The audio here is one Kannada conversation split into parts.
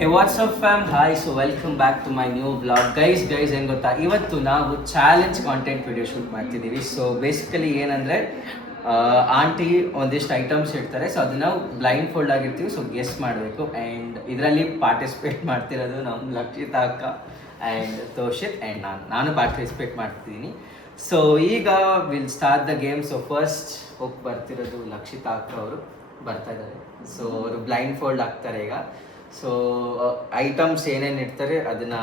Hey what's up fam hi so welcome back to my new blog guys ಏನು ಗೊತ್ತಾ, ಇವತ್ತು ನಾವು ಚಾಲೆಂಜ್ ಕಾಂಟೆಂಟ್ ವಿಡಿಯೋ ಶೂಟ್ ಮಾಡ್ತಿದ್ದೀವಿ. ಸೊ ಬೇಸಿಕಲಿ ಏನಂದರೆ ಆಂಟಿ ಒಂದಿಷ್ಟು ಐಟಮ್ಸ್ ಇಡ್ತಾರೆ, ಸೊ ಅದನ್ನ ನಾವು ಬ್ಲೈಂಡ್ ಫೋಲ್ಡ್ ಆಗಿರ್ತೀವಿ, ಸೊ ಗೆಸ್ ಮಾಡಬೇಕು. ಆ್ಯಂಡ್ ಇದರಲ್ಲಿ ಪಾರ್ಟಿಸಿಪೇಟ್ ಮಾಡ್ತಿರೋದು ನಮ್ಮ ಲಕ್ಷಿತಾ ಅಕ್ಕ ಆ್ಯಂಡ್ ತೋಷಿತ್ ಆ್ಯಂಡ್ ನಾನು ಪಾರ್ಟಿಸಿಪೇಟ್ ಮಾಡ್ತಿದ್ದೀನಿ. ಸೊ ಈಗ will start the game. So first ಹೋಗಿ ಬರ್ತಿರೋದು ಲಕ್ಷಿತಾ ಅಕ್ಕ ಅವರು ಬರ್ತಾ ಇದ್ದಾರೆ. ಸೊ ಅವರು ಬ್ಲೈಂಡ್ ಫೋಲ್ಡ್ ಆಗ್ತಾರೆ ಈಗ. ಸೊ ಐಟಮ್ಸ್ ಏನೇನು ಇಡ್ತಾರೆ ಅದನ್ನ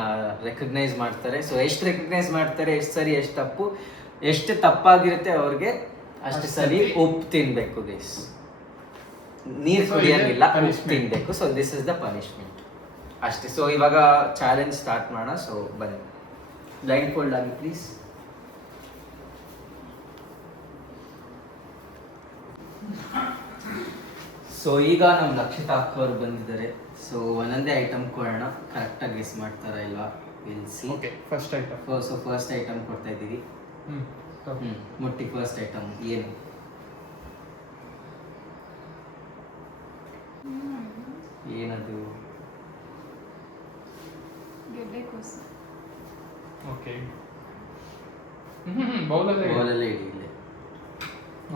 ರೆಕಗ್ನೈಸ್ ಮಾಡ್ತಾರೆ. ಸೊ ಎಷ್ಟು ರೆಕಗ್ನೈಸ್ ಮಾಡ್ತಾರೆ, ಎಷ್ಟು ಸರಿ ಎಷ್ಟು ತಪ್ಪು, ಎಷ್ಟು ತಪ್ಪಾಗಿರುತ್ತೆ ಅವ್ರಿಗೆ ಅಷ್ಟು ಸರಿ ಉಪ್ಪು ತಿನ್ಬೇಕು ಗೈಸ್. ನೀರು ಕುಡಿಯೋಂಗಿಲ್ಲ, ಉಪ್ಪು ತಿನ್ಬೇಕು. So this is the punishment ಅಷ್ಟೇ. ಸೊ ಇವಾಗ ಚಾಲೆಂಜ್ ಸ್ಟಾರ್ಟ್ ಮಾಡೋಣ. ಸೊ ಬನ್ನಿ, ಬ್ಲೈಂಡ್ ಫೋಲ್ಡ್ ಆಗಿ ಪ್ಲೀಸ್. ಸೊ ಈಗ ನಮ್ಮ ಲಕ್ಷಿತಾ ಅಕ್ಕ ಅವ್ರು ಬಂದಿದ್ದಾರೆ. ಸೊ ಒಂದೊಂದೇ ಐಟಮ್ ಕೊಡೋಣ, ಕರೆಕ್ಟಾಗಿ ಗೆಸ್ ಮಾಡ್ತಾರಾ ಇಲ್ವಾ will see. Okay, first item. So first item ಕೊಡ್ತಾ ಇದ್ದೀವಿ. ಮುಟ್ಟಿ ಫಸ್ಟ್ ಐಟಮ್ ಏನು? ಏನದು? ಗೆಡ್ಡೆಕೋಸು. ಓಕೆ, ಬೌಲಲ್ಲೇ ಇಡಿ ಇಲ್ಲೇ.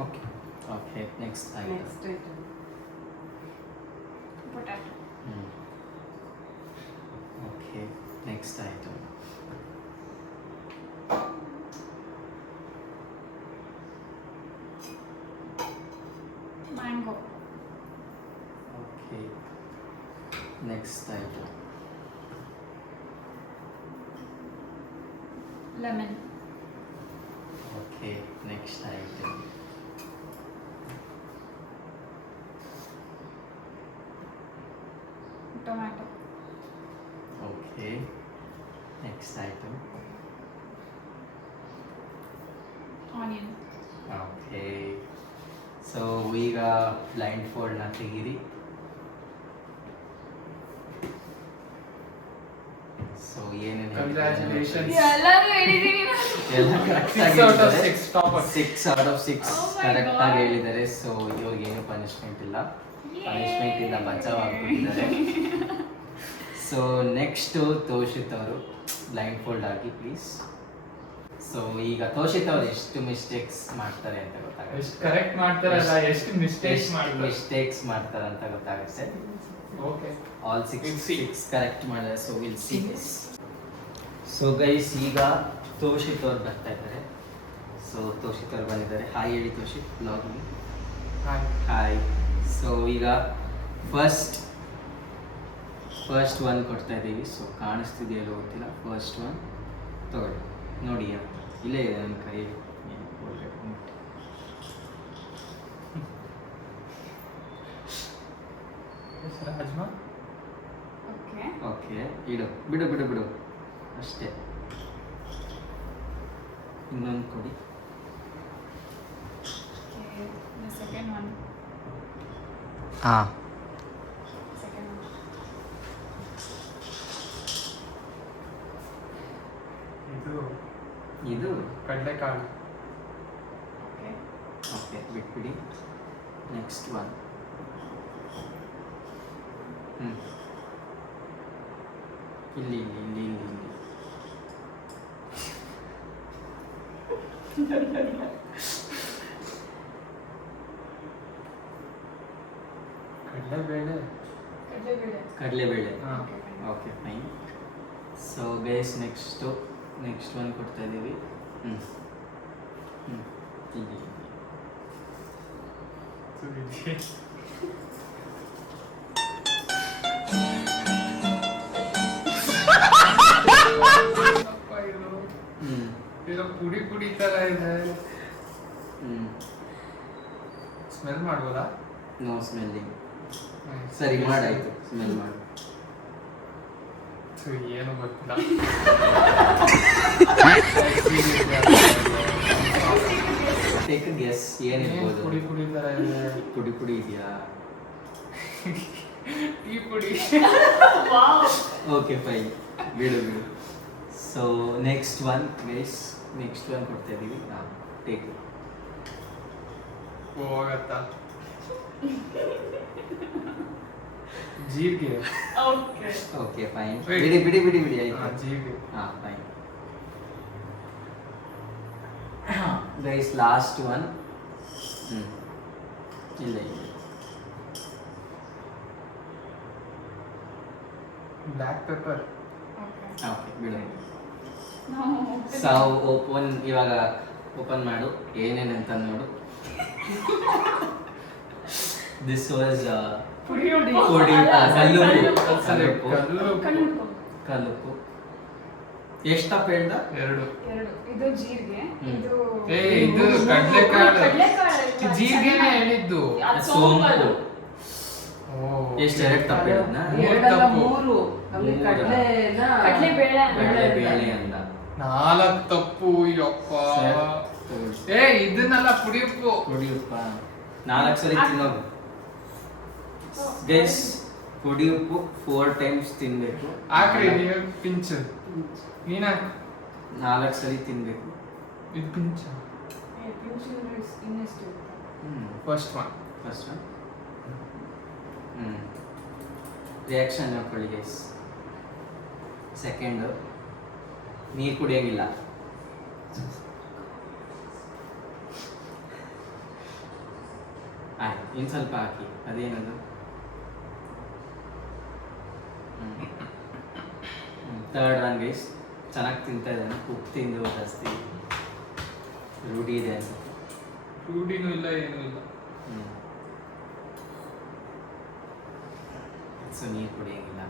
Okay okay, next item. Next item potato. Okay, next item. Mango. Okay, next item. Lemon. Okay, next item. Tomato. Okay, next item. Onion. Okay, so ಈಗ ಬ್ಲೈಂಡ್ ಫೋಲ್ಡ್ನ ತೆಗೀರಿ. ಸೊ ಏನೇನು Congratulations. ಎಲ್ಲರೂ ಹೇಳಿದೀನಿ ನಾನು. ಎಲ್ಲ correct 6 out of 6 topper. 6 out of 6 Oh my correct God. ಆಗಿ ಹೇಳಿದ್ದಾರೆ. ಸೊ ಇವ್ರಿಗೆ ಏನು ಪನಿಷ್ಮೆಂಟ್ ಇಲ್ಲ, ಪನಿಷ್ಮೆಂಟ್ ಇಂದ ಬಚಾವ್ ಆಗ್ಬಿಟ್ಟಿದ್ದಾರೆ. ಸೊ ನೆಕ್ಸ್ಟ್ ತೋಷಿತ್ ಅವರು ಬ್ಲೈಂಡ್ ಫೋಲ್ಡ್ ಆಗಿ ಪ್ಲೀಸ್. ಸೊ ಈಗ ತೋಷಿತ್ ಅವರು ಎಷ್ಟು ಮಿಸ್ಟೇಕ್ಸ್ ಮಾಡ್ತಾರೆ ಅಂತ ಗೊತ್ತಾಗುತ್ತೆ, ಎಷ್ಟು ಕರೆಕ್ಟ್ ಮಾಡ್ತಾರಲ್ಲ, ಎಷ್ಟು ಮಿಸ್ಟೇಕ್ಸ್ ಮಾಡ್ತಾರೆ. ಮಿಸ್ಟೇಕ್ಸ್ ಮಾಡ್ತಾರೆ ಅಂತ ಗೊತ್ತಾಗುತ್ತೆ. Okay, all We'll see. 6 correct ಮಾಡಿದ್ರೆ so will see. So guys ಈಗ ತೋಷಿತ್ ಅವ್ರು ಬರ್ತಾ ಇದ್ದಾರೆ. ಸೊ ತೋಷಿತ್ ಅವ್ರು ಬಂದಿದ್ದಾರೆ. ಹಾಯ್ ಹೇಳಿ ತೋಷಿತ್ ಬ್ಲಾಗ್ಗೆ. ಹಾಯ್. ಹಾಯ್. ಸೊ ಈಗ ಫಸ್ಟ್ ಒನ್ ಕೊಡ್ತಾ ಇದ್ದೀವಿ. ಸೊ ಕಾಣಿಸ್ತಿದೆಯಲ್ಲ ಗೊತ್ತಿಲ್ಲ. ಫಸ್ಟ್ ಒನ್ ತಗೊಳ್ಳಿ, ನೋಡಿ ಇಲ್ಲೇ ಇದೆ ನನ್ನ ಕೈ. ರಾಜ್ಮಾ. ಓಕೆ. ಓಕೆ, ಇಡು, ಬಿಡು ಬಿಡು ಬಿಡು ಅಷ್ಟೇ. ಇನ್ನೊಂದು ಕೊಡಿ. Okay, the second one. ಹಾಂ, Second one. ಇದು ಕಡಲೆಕಾಳು. Okay. ಓಕೆ, ಬಿಟ್ಬಿಡಿ. Next one. ಇಲ್ಲಿ ಇಲ್ಲಿ ಇಲ್ಲಿ ಇಲ್ಲಿ ಇಲ್ಲಿ. ಕಡಲೆಬೇಳೆ. ಕಡಲೆಬೇಳೆ. ಕಡಲೆಬೇಳೆ. ಹಾ. Okay, fine. Okay fine. So guys next one ಕೊಡ್ತಾ ಇದ್ದೀವಿ. ಇಲ್ಲಿ ಸುರಿದೆ. ಅಪ್ಪ ಇದು ಇದು ಪುಡಿ ಪುಡಿ ತರ ಇದೆ. ಸ್ಮೆಲ್ ಮಾಡ್ಬೋದಾ? No smelling. ಸರಿ ಮಾಡಾಯ್ತು, ಸ್ಮೆಲ್ ಮಾಡು. ಏನು ಗೊತ್ತಿಲ್ಲ. ಟೇಕ್ ಗೆಸ್, ಏನಿರ್ಬೋದು? ಪುಡಿ ಪುಡಿ ತರ ಇದೆ. ಪುಡಿ ಪುಡಿ ಇದೆಯಾ? ಟೀ ಪುಡಿ. Wow. ಓಕೆ ಫೈನ್, ಬಿಡು ಬಿಡು. So next one guys, next one ಕೊಡ್ತಾ ಇದ್ದೀವಿ. ಟೇಕ್. ಹೋಗತ್ತಾ? ಜೀರಿಗೆ. Okay okay fine. Wait. ಬಿಡಿ ಬಿಡಿ ಬಿಡಿ ಬಿಡಿ ಆಯ್ತು. ಜೀರಿಗೆ. ಹಾಂ ಫೈನ್. Guys last one. ಇಲ್ಲ ಇಲ್ಲ. Black pepper. ಓಕೆ ಓಕೆ ಬಿಡು. ನಾವು ಸಾವು ಓಪನ್ ಇವಾಗ ಓಪನ್ ಮಾಡು ಏನೇನಂತ ನೋಡು. ದಿಸ್ ವಾಸ್ ಪುಡಿ ಪುಡಿ ಕಲ್ಲುಪ್ಪು. ಕಲ್ಲುಪ್ಪು ಕಲ್ಲುಪ್ಪು. ಎಷ್ಟಪ್ಪ ಹೇಳ್ದ? 2. ಎರಡು ಇದು ಜೀರಿಗೆ ಹ್ಮ್. ಇದು ಇದು ಕಡ್ಲೆಕಾಳು. ಕಡ್ಲೆಕಾಳು ಇಲ್ಲ. ಜೀರಿಗೆನೇ ಹೇಳಿದ್ದು. ಅದು ಸೋಂಪು. ಎಷ್ಟು ಎರಡು ತಪ್ಪ ಹೇಳಿದ್ನಾ? ಎರಡಲ್ಲ ಮೂರು. ಅಲ್ಲಿ ಕಡ್ಲೆನ ಕಡ್ಲೆಬೇಳೆ ಕಡಲೆಬೇಳೆ ಅಂದ. 4 ತಪ್ಪು ಯಪ್ಪ. ಇದನ್ನೆಲ್ಲ ಪುಡಿ ಉಪ್ಪು. ಪುಡಿ ಉಪ್ಪ 4 ಸರಿ ತಿನ್ನೋದು. ಗೈಸ್ ಪುಡಿ ಉಪ್ಪು 4 ಟೈಮ್ಸ್ ತಿನ್ಬೇಕು. ಹಾಕ್ರಿ ನೀವು ಪಿಂಚ್. ನೀನ್ ಹಾಕು. 4 ಸರಿ ತಿನ್ಬೇಕು. ಇದು ಪಿಂಚ್. ಇನ್ನೆಷ್ಟು ಇರುತ್ತೆ? First one. ಫಸ್ಟ್ ರಿಯಾಕ್ಷನ್ ನೋಡ್ಕೊಳ್ಳಿ ಗೈಸ್. ಸೆಕೆಂಡು ನೀರು ಕುಡಿಯೋಂಗಿಲ್ಲ. ಆಯ್ತು ಇನ್ನು ಸ್ವಲ್ಪ ಹಾಕಿ. ಅದೇನದು? Third one guys. ಚೆನ್ನಾಗಿ ತಿಂತಾ ಇದ್ದಾನೆ. ಉಪ್ಪು ತಿಂದು ಜಾಸ್ತಿ ರೂಢಿ ಇದೆ ಅಂತ. ರೂಢಿನೂ ಇಲ್ಲ ಏನೂ ಇಲ್ಲ. ಸೊ ನೀರು ಕುಡಿಯೋಂಗಿಲ್ಲ.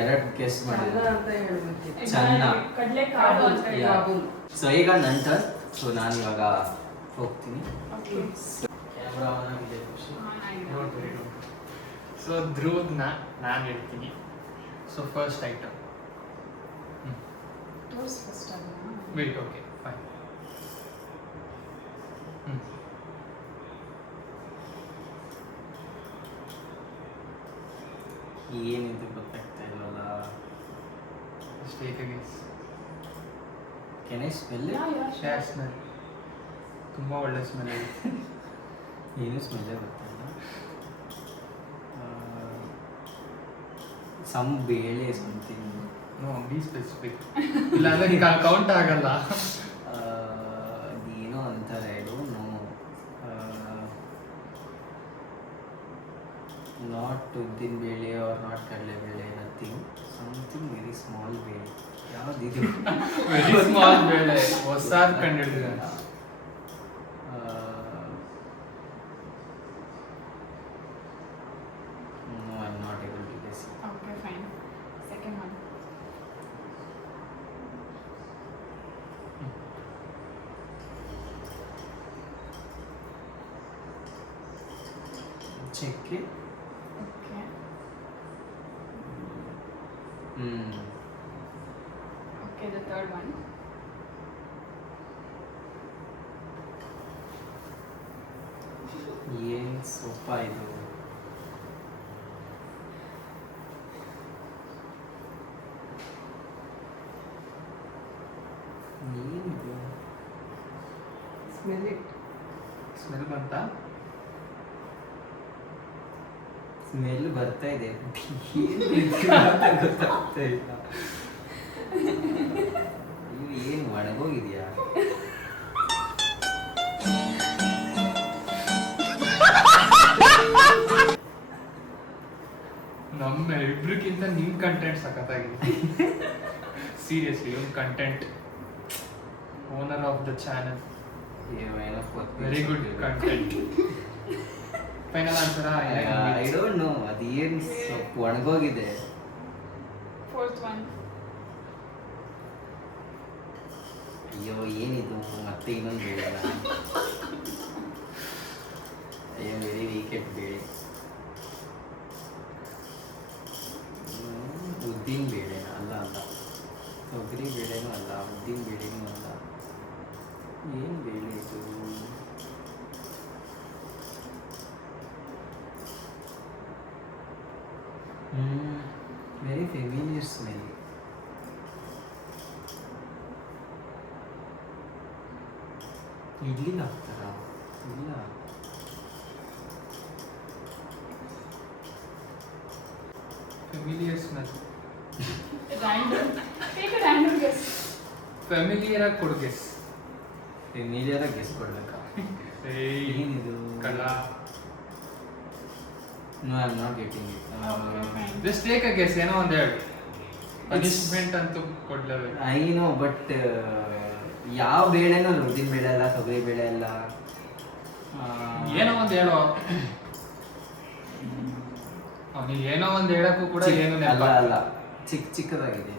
ಎರಡು ಗೆಸ್ ಅಲ್ಲ ಮಾಡಿದ್ರೆ. ಅಂತ ಹೇಳ್ಬೇಕಿತ್ತು. ಚೆನ್ನ. ಕಡ್ಲೆಕಾಳು ಅಂತ ಹೇಳಿ. ಕಾಬೂಲ್. ಸೊ ಈಗ ನನ್ನ ಟರ್ನ್. ಸೊ ನಾನು ಇವಾಗ ಹೋಗ್ತೀನಿ. ಓಕೆ ಕ್ಯಾಮ್ರಾವನ್ನ ಇದೆ ಖುಷಿ. ನೋಡ್ರಿ. ಸೊ ಧ್ರುವದ್ನ ನಾನು ಹೇಳ್ತೀನಿ. So first item. Toast first ಅದನ್ನ ವೇಟ್ ಓಕೆ ಫೈನ್. ಏನಿದೆ ಗೊತ್ತಾಗ್ತಾ ಇಲ್ವಲ್ಲ. Stake guys. Can I smell? Share smell. ತುಂಬ ಒಳ್ಳೆ ಸ್ಮೆಲ್ ಇದೆ. ಏನು ಸ್ಮೆಲ್ಲೇ ಗೊತ್ತಿಲ್ಲ. ಸಮ್ ಬೇಳೆ ಸಮಥಿಂಗ್. No B specific. ಇಲ್ಲ ಅಂದ್ರೆ ಕೌಂಟ್ ಆಗಲ್ಲ. ಏನೋ ಅಂತಾರೆ. I don't no. ನಾಟ್ ಉದ್ದಿನ ಬೇಳೆ ಆರ್ ನಾಟ್ ಕಡಲೆಬೇಳೆ. ನಥಿಂಗ್. ಸಮಥಿಂಗ್ ವೆರಿ ಸ್ಮಾಲ್ ಬೇಳೆ. ಯಾವುದಿದು? ವೆರಿ ಸ್ಮಾಲ್ ಬೇಳೆ. ಹೊಸಾದ್ ಕಂಡಿಡಿದ. No, I'm not able to guess. Okay fine. Second one ಚಕ್ಕೆ. Okay okay the third one ಏನ್ ಸೊಪ್ಪ ಇದು? ಏನಿದು? Smell it. ಸ್ಮೆಲ್ ಬಂತ? ಸ್ಮೆಲ್ ಬರ್ತಾ ಇದೆ. ಏನಿದು ಅಂತ ಗೊತ್ತಾಗ್ತಾ ಇಲ್ಲ. ಇದು ಏನು ಒಣಗೋಗಿದ್ಯಾ? ನಮ್ಮ ಇಬ್ರಿಗಿಂತ ನಿಮ್ ಕಂಟೆಂಟ್ ಸಖತ್ತಾಗಿದೆ. ಸೀರಿಯಸ್ಲಿ ಒಂದು content owner of the channel. ಏನೋ very good content. Final answer. I don't know. ಅದು ಏನು ಸೊಪ್ಪು ಒಣಗೋಗಿದೆ. ಫೋರ್ತ್ ಒನ್ ಅಯ್ಯೋ ಏನಿದು? ಮತ್ತೆ ಇನ್ನೊಂದು ಬೇಳೆ. ಅಯ್ಯೋ ವೆರಿ ವೀಕೆಟ್ ಬೇಳೆ. ಉದ್ದಿನ ಬೇಳೆ ಅಲ್ಲ ಅಲ್ಲ. ತೊಗರಿ ಬೇಳೆನೂ ಅಲ್ಲ. ಉದ್ದಿನ ಬೇಳೆನೂ ಅಲ್ಲ. ಏನು ಬೇಳೆ ಇದು? Very familiar smell. ಇಡ್ಲಿ ಹಾಕ್ತಾರ? ಇಲ್ಲ. Familiar smell. Random. Take a random guess. Familiar ಆಗಿ ಕೊಡು ಗೆಸ್. ಫೆಮಿಲಿಯರ್ ಆಗಿ ಗೆಸ್ ಕೊಡ್ಬೇಕಾ? ಏನಿದು? ಕಳ್ಳ. No, I'm not getting it. Okay, fine. Just take a guess, ಏನೋ ಒಂದು ಹೇಳು. ಪನಿಷ್ಮೆಂಟ್ ಅಂತೂ ಕೊಡ್ಲೇಬೇಕು. ಐ ನೋ ಬಟ್ ಯಾವ ಬೇಳೆನೂ ಅಲ್ಲ, ಉದ್ದಿನ ಬೇಳೆ ಅಲ್ಲ, ತೊಗರಿ ಬೇಳೆ ಅಲ್ಲ. ಏನೋ ಒಂದು ಹೇಳೋ. ಅವನಿಗೆ ಏನೋ ಒಂದು ಹೇಳಕ್ಕೂ ಕೂಡ ಏನು ಅಲ್ಲ ನೆನಪ ಅಲ್ಲ, ಚಿಕ್ಕದಾಗಿದೆ.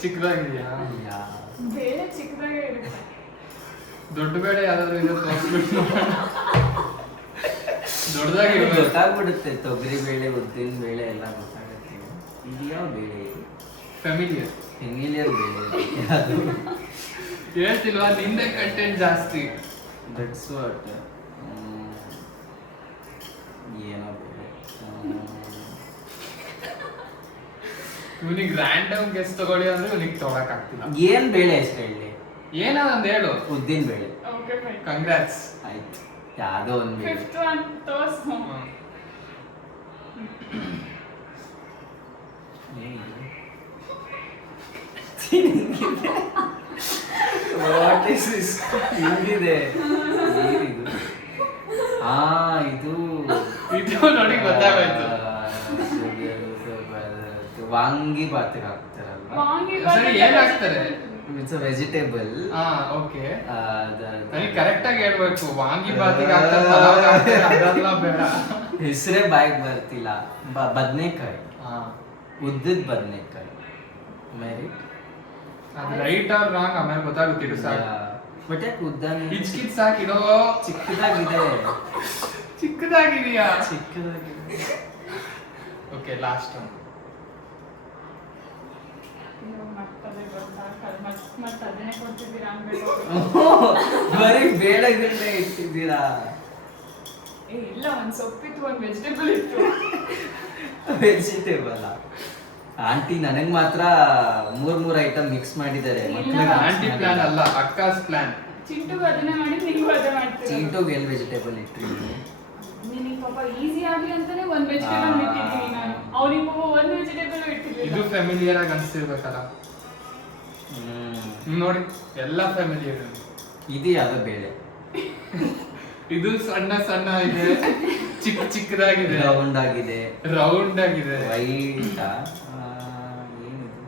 ಚಿಕ್ಕದಾಗಿದೆಯಾ? ಬೇಳೆ ಚಿಕ್ಕದಾಗೆ ಇರುತ್ತೆ. ದೊಡ್ಡ ಬೇಳೆ ಯಾವ್ದಾದ್ರು ಇದೆ ತೋರಿಸ್ಬಿಟ್ಟು ದೊಡ್ಡದಾಗಿ ಗೊತ್ತಾಗ್ಬಿಡುತ್ತೆ, ತೊಗರಿ ಬೇಳೆ, ಉದ್ದಿನ ಬೇಳೆ ಎಲ್ಲ ಗೊತ್ತಾಗುತ್ತೆ. ಇದು ಯಾವ ಬೇಳೆ? ಫೆಮಿಲಿಯರ್. ಫೆಮಿಲಿಯರ್ ಬೇಳೆ ಅದು. ಹೇಳ್ತಿಲ್ವಾ, ನಿಂದೆ ಕಂಟೆಂಟ್ ಜಾಸ್ತಿ. That's what. ಏನೋ ಬೇಳೆ. ಇವನಿಗೆ ರ್ಯಾಂಡಮ್ ಗೆಸ್ ತಗೊಳ್ಳಿ ಅಂದ್ರೆ ಇವನಿಗೆ ತೊಗೊಳಕ್ ಆಗ್ತಿಲ್ಲ. ಏನ್ ಬೇಳೆ ಹೆಸರು ಹೇಳಿ? ಏನೋ ಒಂದು ಹೇಳು. ಉದ್ದಿನ ಬೇಳೆ. Okay, fine. ಕಂಗ್ರಾಟ್ಸ್. ಆಯ್ತು, ಯಾವ್ದೋ ಒಂದು ಬೇಳೆ. Fifth one, ತೋರ್ಸು. What is this? ಹಿಂಗಿದೆ. ಏನಿದು? ಇದು ಇದು ನೋಡಿ ಗೊತ್ತಾಗೋಯ್ತು. ವಾಂಗಿ ಬಾತಿಗೆ ಹಾಕ್ತಾರಲ್ವಾ? ವಾಂಗಿ ಸರಿ, ಏನ್ ಹಾಕ್ತಾರೆ? It's a vegetable. ಓಕೆ. ನನಗೆ ಕರೆಕ್ಟ್ ಆಗಿ ಹೇಳ್ಬೇಕು. ವಾಂಗಿ ಬಾತಿಗೆ ಹಾಕ್ತಾರೆ, ಪಲಾವ್ಗೆ ಹಾಕ್ತಾರೆ, ಅದೆಲ್ಲ ಬೇಡ. ಹೆಸರೇ ಬಾಯಿಗೆ ಬರ್ತಿಲ್ಲ. ಬದನೆಕಾಯಿ, ಉದ್ದದ ಬದನೆಕಾಯಿ. ಮೆರಿಟ್ ಅದು ರೈಟ್ ಆರ್ ರಾಂಗ್ ಆಮೇಲೆ ಗೊತ್ತಾಗುತ್ತಿರು ಸಾಕು. ಬಟ್ ಯಾಕೆ ಉದ್ದಾನೆ? ಕಿಚ್ ಸಾಕಿರೋ. ಚಿಕ್ಕದಾಗಿದೆ. ಚಿಕ್ಕದಾಗಿದೆಯಾ? ಚಿಕ್ಕದಾಗಿದೆ. Okay, last one. ಮತ್ತೆ ಅದನ್ನೇ ಕೊಡ್ತಿದ್ದೀರಾ ಅನ್ಬೇಕು. ಬರೀ ಬೇಳೆಗಳನ್ನೇ ಇಟ್ಟಿದ್ದೀರಾ? ಇಲ್ಲ, ಒಂದ್ ಸೊಪ್ಪಿತ್ತು, ಒಂದ್ ವೆಜಿಟೇಬಲ್ ಇತ್ತು. ವೆಜಿಟೇಬಲ್ ಆಂಟಿ ನನಗೆ ಮಾತ್ರ ಮೂರ್ ಐಟಮ್ ಮಿಕ್ಸ್ ಮಾಡಿದ್ದಾರೆ. ಮಕ್ಕಳಿಗೆ ಆಂಟಿ ಪ್ಲಾನ್ ಅಲ್ಲ, ಅಕ್ಕಾಸ್ ಪ್ಲಾನ್. ಚಿಂಟುಗೂ ಅದನ್ನೇ ಮಾಡಿ, ನಿಂಗೂ ಅದೇ ಮಾಡ್ತೀರಾ. ಚೀಟೋಗೆ ಏನು ವೆಜಿಟೇಬಲ್ ಇಟ್ರಿ? ನಿನಗೆ ಪಾಪ ಈಸಿ ಆಗ್ಲಿ ಅಂತಾನೆ ಒಂದ್ ವೆಜಿಟೇಬಲ್ ಇಟ್ಟಿದ್ದೀನಿ ನಾನು. ಅವ್ನಿಗೆ ಪಾಪ ಒಂದ್ ವೆಜಿಟೇಬಲ್ ಇದು ಇಟ್ಟಿರ್ಲಿಲ್ಲ. ಫೆಮಿಲಿಯರ್ ಆಗಿ ಅನ್ಸ್ತಿರ್ಬೇಕಲ್ಲ. ನೋಡಿ, ಎಲ್ಲ ಫೆಮಿಲಿಯರ್. ಇದು ಯಾವ್ದೋ ಬೇಳೆ. ಇದು ಸಣ್ಣ ಸಣ್ಣ ಇದೆ, ಚಿಕ್ಕದಾಗಿದೆ, ರೌಂಡ್ ಆಗಿದೆ, ರೌಂಡ್ ಆಗಿದೆ. ವೈಟ್. ಏನಿದು?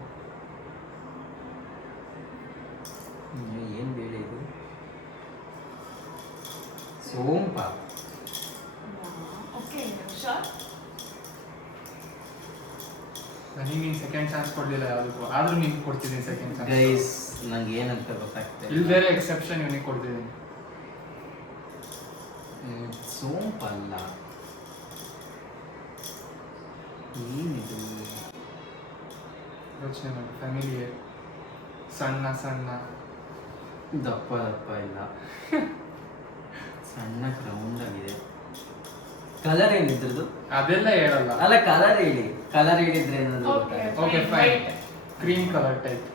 ಏನ್ ಬೇಳೆ ಇದು? ಸೋಂಪ. Okay, sure. ನನಗೆ ನೀನು ಸೆಕೆಂಡ್ ಚಾನ್ಸ್ ಕೊಡ್ಲಿಲ್ಲ ಯಾವುದಕ್ಕೂ, ಆದ್ರೂ ನಿಮ್ಗೆ ಕೊಡ್ತಿದ್ದೀನಿ ಸೆಕೆಂಡ್ ಚಾನ್ಸ್. ಗೈಸ್, ನಂಗೆ ಏನಂತ ಗೊತ್ತಾಗ್ತದೆ. ಇಲ್ದೇರೆ ಎಕ್ಸೆಪ್ಷನ್ ಇವನಿಗೆ ಕೊಡ್ತಿದ್ದೀನಿ. ಸೋಂಪಲ್ಲ. ಏನಿದು? ಯೋಚನೆ ಮಾಡಿ. ಫೆಮಿಲಿಯರ್, ಸಣ್ಣ ಸಣ್ಣ, ದಪ್ಪ ಇಲ್ಲ, ಸಣ್ಣ ರೌಂಡ್ ಆಗಿದೆ. ಕಲರ್ ಏನಿದ್ರದ್ದು? ಅದೆಲ್ಲ ಹೇಳಲ್ಲ. ಅಲ್ಲ, ಕಲರ್ ಹೇಳಿ. ಕಲರ್ ಹೇಳಿದ್ರೆ ಏನಾದ್ರು Okay. Okay, fine. Cream colour type.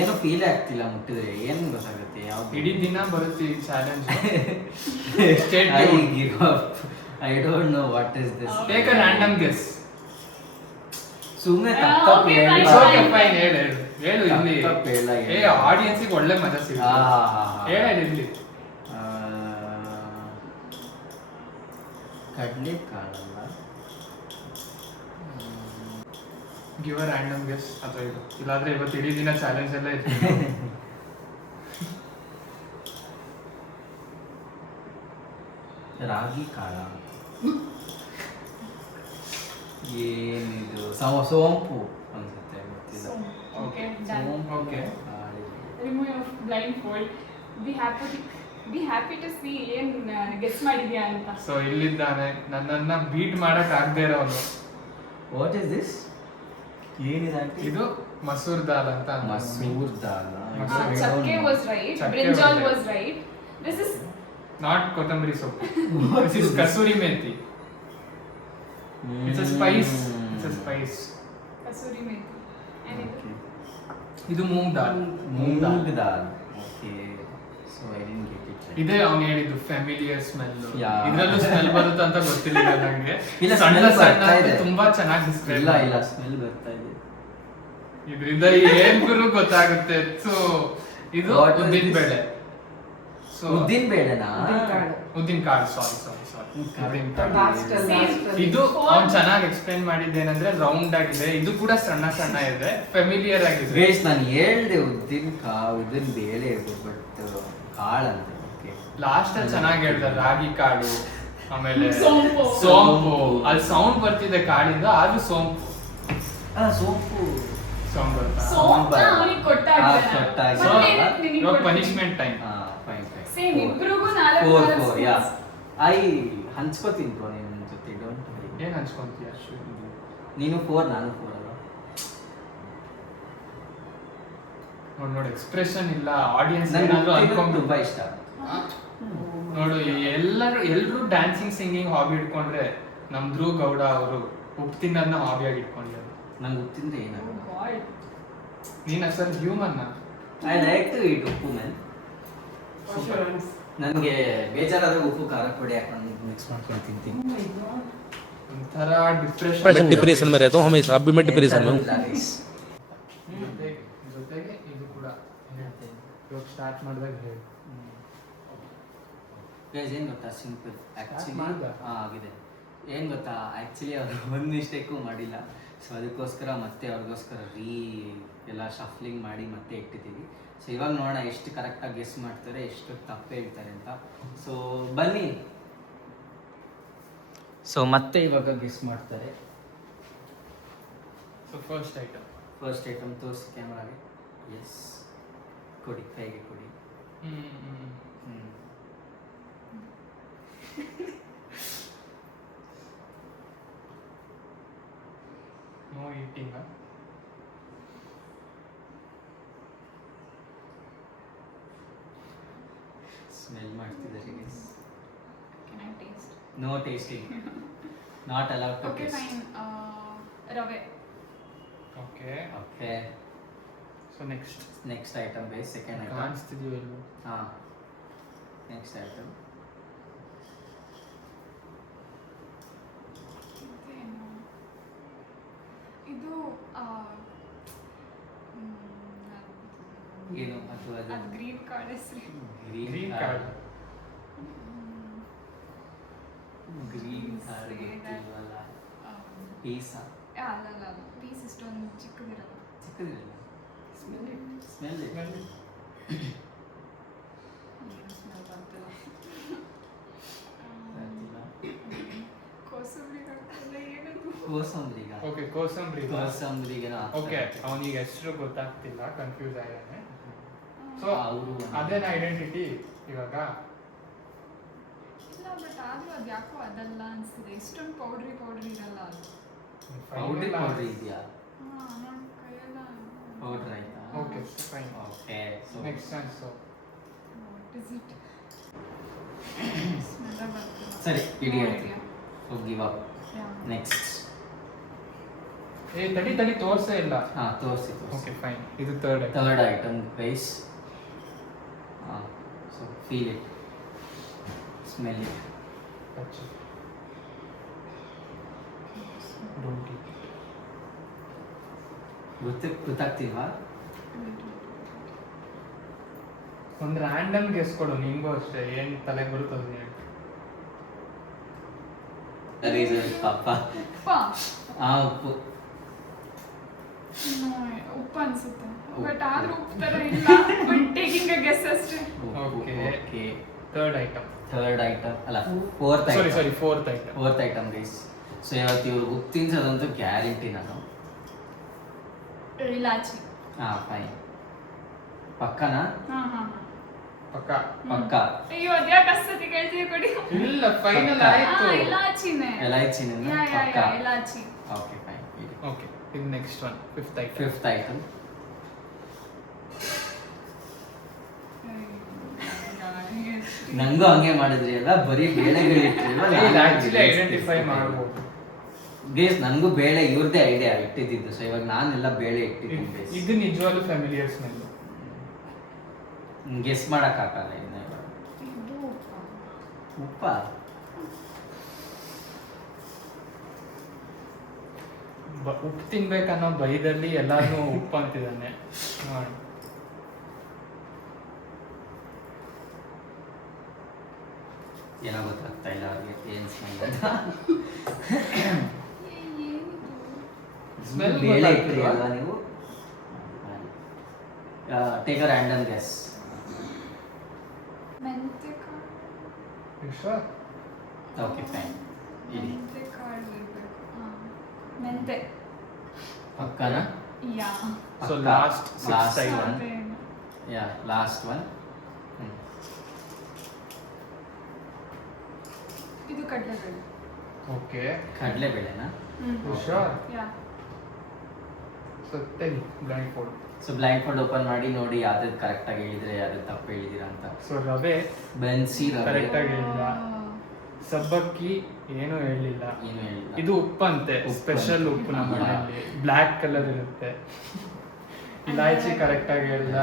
ಏನೋ ಫೀಲ್ ಆಗ್ತಿಲ್ಲ ಮುಟ್ಟಿದ್ರೆ. ಏನ್ ಗೊತ್ತಾಗುತ್ತೆ? ಯಾವ್ದು? ಇಡೀ ದಿನ ಬರುತ್ತೆ ಈ challenge. I give up. I don't know what is this. Take a random guess. ಸುಮ್ಮನೆ Okay, ತಪ್ಪು fine. ಹೇಳಿ. Okay, fine. ಹೇಳು ಇಲ್ಲಿ. ತಪ್ಪು ಹೇಳ. ಆಡಿಯನ್ಸಿಗೆ ಒಳ್ಳೆ ಮಜಾ ಸಿಗುತ್ತೆ. ಹೇಳು ಇಲ್ಲಿ. ಕಡ್ಲೆ ಕಾಳಲ್ಲ. Give a random guess. ಅಥವಾ ಇದು ಇಲ್ಲಾಂದ್ರೆ ಇವತ್ತು ಇಡೀ ದಿನ ಚಾಲೆಂಜ್ ಎಲ್ಲ ಇರ್ತದೆ. ರಾಗಿ ಕಾಳ. ಏನಿದು? ಸೋಂಪು ಅನ್ಸುತ್ತೆ, ಗೊತ್ತಿಲ್ಲ. Okay, done. Okay. Remove your blindfold. Be happy to see ಏನ್ ಗೆಸ್ ಮಾಡಿದ್ಯಾ ಅಂತ. ಸೊ ಇಲ್ಲಿದ್ದಾನೆ, ನನ್ನನ್ನ ಬೀಟ್ ಮಾಡಕ್ ಆಗದೆ ಇರೋನು. What is this? ಏನಿದೆ? ಇದು ಮಸೂರ್ ದಾಲ್ ಅಂತ. ಮಸೂರ್ ದಾಲ್. Chakke was right. Chakke Brinjal was was right. This is not ಕೊತ್ತಂಬರಿ ಸೊಪ್ಪು. This is kasuri methi. It's a spice. kasuri methi. And ಇದು ಮೂಂಗ್ ದಾಲ್. ಮೂಂಗ್ ದಾಲ್. Okay. So I didn't get it right. ಇದೇ ಅವ್ನು ಹೇಳಿದ್ದು ಫ್ಯಾಮಿಲಿಯರ್ ಸ್ಮೆಲ್. Yeah. ಇದ್ರಲ್ಲೂ ಸ್ಮೆಲ್ ಬರುತ್ತೆ ಅಂತ ಗೊತ್ತಿಲ್ಲ ನಂಗೆ. ಇಲ್ಲ, ಸಣ್ಣ smell ಸಣ್ಣ ಬರ್ತಾ ಇದೆ. ತುಂಬಾ ಚೆನ್ನಾಗಿ ಡಿಸ್ಕ್ರೈಬ್. ಇಲ್ಲ ಸ್ಮೆಲ್ ಬರ್ತಾ ಇದೆ. ಇದರಿಂದ ಏನ್ ಗುರು ಗೊತ್ತಾಗುತ್ತೆ. ಸೊ ಇದು What was ಉದ್ದಿನ this? ಬೇಳೆ. ಸೊ ಉದ್ದಿನ ಬೇಳೆನಾ? ಉದ್ದಿನ ಕಾಳು ಸಾರಿ ಉದ್ದಿನ ಕಾಳು. Last ಇದು ಅವ್ನು ಚೆನ್ನಾಗಿ ಎಕ್ಸ್ಪ್ಲೈನ್ ಮಾಡಿದ್ದೇನೆಂದ್ರೆ ರೌಂಡ್ ಆಗಿದೆ, ಇದು ಕೂಡ ಸಣ್ಣ ಸಣ್ಣ ಇದೆ, ಫೆಮಿಲಿಯರ್ ಆಗಿದೆ. ಗೈಸ್ ನಾನು ಹೇಳ್ದೆ ಉದ್ದಿನ ಬೇಳೆ ಬಟ್ ಕಾಳಂತ. ಓಕೆ ಲಾಸ್ಟ್ ಅಲ್ಲಿ ಚೆನ್ನಾಗಿ ಹೇಳ್ದ ರಾಗಿ ಕಾಳು, ಆಮೇಲೆ ಸೋಂಪು. ಸೋಂಪು. ಅಲ್ಲಿ ಸೌಂಡ್ ಬರ್ತಿದೆ ಕಾಳಿಂದ, ಆದ್ರೂ ಸೋಂಪು ಸೋಂಪು ಸೌಂಡ್ ಬರ್ತಾ. ಸೋಂಪು ಅವನಿಗೆ ಕೊಟ್ಟಾಗಿದೆ. So, ಮತ್ತೆ ನಿನಗೆ ಇವಾಗ ಕೊಟ್ಟಿದ್ದು. Punishment time. ಫೈನ್ ಸೇಮ್ ಇಬ್ರಿಗೂ 4 ಫೋರ್ ಯಾ ಐ ಹಂಚ್ಕೋತೀನಿ ಬ್ರೋ ನಿನ್ನ ಜೊತೆ. Don't worry. ಏನ್ ಹಂಚ್ಕೊಂತೀಯ? ನೀನು 4 ನಾನು 4 ಅಲ್ಲ. ನೋಡಿ ಎಕ್ಸ್ಪ್ರೆಷನ್ ಇಲ್ಲ, ಆಡಿಯನ್ಸ್ ನನಗೆ ಏನಾದ್ರು ಅನ್ಕೊಂಡು ತುಂಬಾ ಇಷ್ಟ. ನೋಡು ಎಲ್ಲರೂ ಡ್ಯಾನ್ಸಿಂಗ್ ಸಿಂಗಿಂಗ್ ಹಾಬಿ ಇಟ್ಕೊಂಡ್ರೆ ನಮ್ ಧ್ರುವ್ ಗೌಡ ಅವರು ಉಪ್ಪು ತಿನ್ನೋದನ್ನ ಹಾಬಿಯಾಗಿ ಇಟ್ಕೊಂಡಿದ್ದಾರೆ. ನಂಗೆ ಗೊತ್ತಿದ್ರೆ ಏನಾಗಲ್ಲ. ನೀನ್ ಅಸಲ್ human. I like to eat uppu man. ನನಗೆ ಬೇಜಾರಾದಾಗ ಉಪ್ಪು ಖಾರ ಪುಡಿ ಹಾಕೊಂಡು ಮಿಕ್ಸ್ ಮಾಡ್ಕೊಂಡು ತಿಂತೀನಿ. ಒಂಥರ ಡಿಪ್ರೆಷನ್. डिप्रेशन में रहता हूँ हमेशा, अभी मैं डिप्रेशन में हूँ. ಜೊತೆಗೆ ಇದು ಕೂಡ ಇವಾಗ ಸ್ಟಾರ್ಟ್ ಮಾಡಿದಾಗ ಹೇಳಿ. ಗೈಸ್ ಏನು ಗೊತ್ತಾ, ಸಿಂಪಲ್ ಆ್ಯಕ್ಚುಲಿ ಮಾಡ್ದಾ? ಆಗಿದೆ. ಏನು ಗೊತ್ತಾ, ಆ್ಯಕ್ಚುಲಿ ಅವರು ಒಂದು ಮಿಸ್ಟೇಕು ಮಾಡಿಲ್ಲ. ಸೊ ಅದಕ್ಕೋಸ್ಕರ ಮತ್ತೆ ಅವ್ರಿಗೋಸ್ಕರ ಎಲ್ಲ ಶಫ್ಲಿಂಗ್ ಮಾಡಿ ಮತ್ತೆ ಇಟ್ಟಿದ್ದೀವಿ. ಸೊ ಇವಾಗ ನೋಡೋಣ ಎಷ್ಟು ಕರೆಕ್ಟಾಗಿ ಗೆಸ್ ಮಾಡ್ತಾರೆ, ಎಷ್ಟು ತಪ್ಪು ಹೇಳ್ತಾರೆ ಅಂತ. ಸೊ ಬನ್ನಿ. ಸೊ ಮತ್ತೆ ಇವಾಗ ಗೆಸ್ ಮಾಡ್ತಾರೆ. ಸೊ ಫಸ್ಟ್ ಐಟಮ್ ತೋರಿಸಿ ಕ್ಯಾಮ್ರಾಗೆ. ಎಸ್, ಕೊಡಿ, ಕೈಗೆ ಕೊಡಿ. No eating. ಸ್ಮೆಲ್ ಮಾಡ್ತಿದ್ದಾರೆ guys. Can I taste? No tasting, not allowed to Okay, taste. fine. ರವೆ. Okay. Okay, so next item guys, second item. ಕಾಣಿಸ್ತಿದೀವಿ ಅಲ್ವಾ? ಹಾಂ, ನೆಕ್ಸ್ಟ್ ಐಟಮ್. ಇದೇನು? ಇದು ಏನು ಅಥವಾ ಅದು ಅದು ಗ್ರೀನ್ ಕಾರ್ಡ್ ಹೆಸರು. Green card. ಗ್ರೀನ್ ಕಾರ್ಡ್ ಗೊತ್ತಿಲ್ವಲ್ಲ. ಪೀಸಾ? ಅಲ್ಲ ಪೀಸ್ ಇಷ್ಟೊಂದು ಚಿಕ್ಕದಿರಲ್ಲ. ಚಿಕ್ಕದಿರಲ್ಲ. Smell it. ಸ್ಮೆಲ್ ಬಂತಿಲ್ಲ. ಕೋಸಂಬರಿ ಹಾಕ್ತಲ್ಲ, ಏನದು? ಕೋಸಂಬರಿಗ? ಓಕೆ, ಕೋಸಂಬರಿ. ಕೋಸಂಬರಿಗೆನೋ ಓಕೆ, ಅವನಿಗೆ ಹೆಸರು ಗೊತ್ತಾಗ್ತಿಲ್ಲ, ಕನ್ಫ್ಯೂಸ್ ಆಗಿದ್ದಾನೆ. ಸೊ ಅವರು ಅದೇನ ಐಡೆಂಟಿಟಿ ಇವಾಗ. ಇಲ್ಲ, ಬಟ್ ಆದ್ರೂ ಅದು ಯಾಕೋ ಅದಲ್ಲ ಅನ್ಸ್ತಿದೆ. ಇಷ್ಟೊಂದು ಪೌಡ್ರಿ ಇರಲ್ಲ ಅದು. ಪೌಡರ್ ಇದೆಯಾ? ನೋಡಿ ಕೈಯೆಲ್ಲ. ಪೌಡರ್ ಆಯ್ತಾ? Okay, fine. Okay, so next chance. What is it? Smell ಬರ್ತಿಲ್ಲ. ಸರಿ, ಇಡಿ No ಆಯ್ತು. idea. So give up. Yeah. Next. ತಡಿ ತೋರ್ಸೇ ಇಲ್ಲ. ಹಾಂ, ತೋರಿಸಿ. Okay, fine. ಇದು ಥರ್ಡ್ ಥರ್ಡ್ ಐಟಮ್ ಗೈಸ್. ಹಾಂ, so feel it, smell it. ಗೊತ್ತಾಗ್ತಿಲ್ವಾ? ಒಂದು ರ್ಯಾಂಡಮ್ ಗೆಸ್ ಕೊಡು, ನಿಂಗೂ ಅಷ್ಟೇ, ಏನ್ ತಲೆಗೆ ಬರುತ್ತದೆ ಹೇಳಿ. ಪಾಪ. ಉಪ್ಪಾ? ಉಪ್ಪು. ಉಪ್ಪು ಅನ್ಸುತ್ತೆ, ಬಟ್ ಆದ್ರೂ ಉಪ್ಪು ತರ ಇಲ್ಲ. ಬಟ್ ಟೇಕಿಂಗ್ ಅ ಗೆಸ್ ಅಷ್ಟೇ. ಓಕೆ. ಓಕೆ, ಥರ್ಡ್ ಐಟಮ್ ಅಲ್ಲ fourth item. Fourth item guys. So ಇವತ್ತು ಇವ್ರಿಗೆ ಉಪ್ಪು ತಿನ್ಸೋದಂತೂ ಗ್ಯಾರಂಟಿ ನಾನು. ಇಲಾಚಿ. ಹಾಂ, ಫೈನ್. ಪಕ್ಕನಾ? ಪಕ್ಕ. ಅಯ್ಯೋ, ಅದ್ಯಾಕೆ ಅಷ್ಟೊತ್ತಿ ಕೇಳ್ತೀವಿ, ಕೊಡಿ. ಇಲ್ಲ, ಫೈನಲ್ ಆಯ್ತು. ಇಲಾಚಿನೇ. ಎಲೈಚಿನ ಪಕ್ಕ. ಇಲಾಚಿ. Okay, fine. ಓಕೆ, ಇದು ನೆಕ್ಸ್ಟ್ ಒನ್, ಫಿಫ್ತ್ ಐಟಮ್. ನಂಗೂ ಹಂಗೆ ಮಾಡಿದ್ರಿ ಅಲ್ಲ, ಬರೀ ಬೇಳೆಗಳಿಟ್ಟಿಲ್ವಾ? ಆಕ್ಚುಲಿ ಐಡೆಂಟಿಫೈ ಮಾಡ್ಬೋದು. ಗೇಸ್, ನನಗೂ ಬೇಳೆ ಇವ್ರದೇ ಐಡಿಯಾ ಇಟ್ಟಿದ್ದು. ಸೊ ಇವಾಗ ನಾನೆಲ್ಲ ಬೇಳೆ ಇಟ್ಟಿದ್ದೀನಿ ಗೇಸ್. ಇದು ನಿಜವಾಗ್ಲೂ ಫ್ಯಾಮಿಲಿಯರ್ ಸ್ಮೆಲ್. ಗೆಸ್ ಮಾಡೋಕ್ಕಾಗಲ್ಲ ಇನ್ನು ಇದು ಉಪ್ಪ ಉಪ್ಪು ತಿನ್ಬೇಕನ್ನೋ ಬೈದಲ್ಲಿ ಎಲ್ಲಾನು ಉಪ್ಪು ಅಂತಿದ್ದಾನೆ ನೋಡಿ. ಏನೋ ಗೊತ್ತಾಗ್ತಾ ಇಲ್ಲ ಅವ್ರಿಗೆ ಏನು ಸ್ಮೆಲ್ Smell ಬೇಳೆ ಗೊತ್ತಾಗ್ತಿಲ್ವಾ? ಇಟ್ರಿ ಅಲ್ವಾ ನೀವು ಟೇಕ್ ಅ ರ್ಯಾಂಡಮ್ ಗೆಸ್ ಮೆಂತೆ ಕಾಳು. Sure? ಓಕೆ ಫೈನ್ ಇಡಿ ಮೆಂತೆ ಕಾಳು ಇರ್ಬೇಕು. ಮೆಂತೆ. ಪಕ್ಕನಾ ಯಾ. So ಪಕ್ಕ. last Last sixth one. item. Yeah last one ಇದು ಕಡಲೆಬೇಳೆ. Okay. ಕಡಲೆಬೇಳೆನಾ Sure? ಯಾ. So tell blindfold. So blind fold open ಮಾಡಿ ನೋಡಿ ಯಾವ್ದು ಕರೆಕ್ಟಾಗಿ ಹೇಳಿದ್ರೆ ಯಾವ್ದು ತಪ್ಪು ಹೇಳಿದ್ದೀರಾ ಅಂತ So ರವೆ ಬೆನ್ಸಿ ರವೆ Correct ಆಗಿ ಹೇಳಿಲ್ಲ. ಸಬ್ಬಕ್ಕಿ ಏನು ಹೇಳಿಲ್ಲ. ಏನು ಹೇಳಿಲ್ಲ ಇದು ಉಪ್ಪಂತೆ, ಉಪ್ಪು ಸ್ಪೆಷಲ್ ಅಂತೆ. ಉಪ್ಪು ನಮ್ಮ ಹಾ. ಮನೆಯಲ್ಲಿ ಬ್ಲ್ಯಾಕ್ ಕಲರ್ ಇರುತ್ತೆ. ಇಲಾಚಿ ಕರೆಕ್ಟ್ ಆಗಿ ಹೇಳಿಲ್ಲ,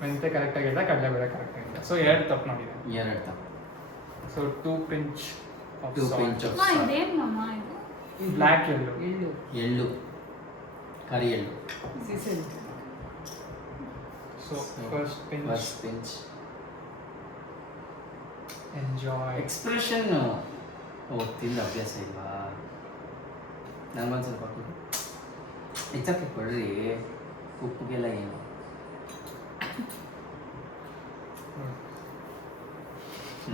ಮೆಂತೆ ಕರೆಕ್ಟ್ ಆಗಿ ಹೇಳಿಲ್ಲ, ಕಡಲೆಬೇಳೆ ಕರೆಕ್ಟ್ ಆಗಿಲ್ಲ. ಸೊ 2 ತಪ್ಪು ಮಾಡಿದೆ. ಎರಡು ತಪ್ಪು so 2 pinch of 2 salt. pinch of ಮಾ salt. ಇದೇನ್ ಮಮ್ಮ ಇದು? ಬ್ಲ್ಯಾಕ್ ಎಲ್ಲು. ಎಳ್ಳು ಎಳ್ಳು ಕರಿ ಎಳ್ಳು season so first pinch. First pinch enjoy. Expression ತಿಂದ ಅಭ್ಯಾಸ ಇಲ್ವಾ ನನಗೊಂದು ಸ್ವಲ್ಪ ಕೊಡಿ ಹೆಚ್ಚಕ್ಕೆ ಕೊಡ್ರಿ ಉಪ್ಪಿಗೆಲ್ಲ ಏನು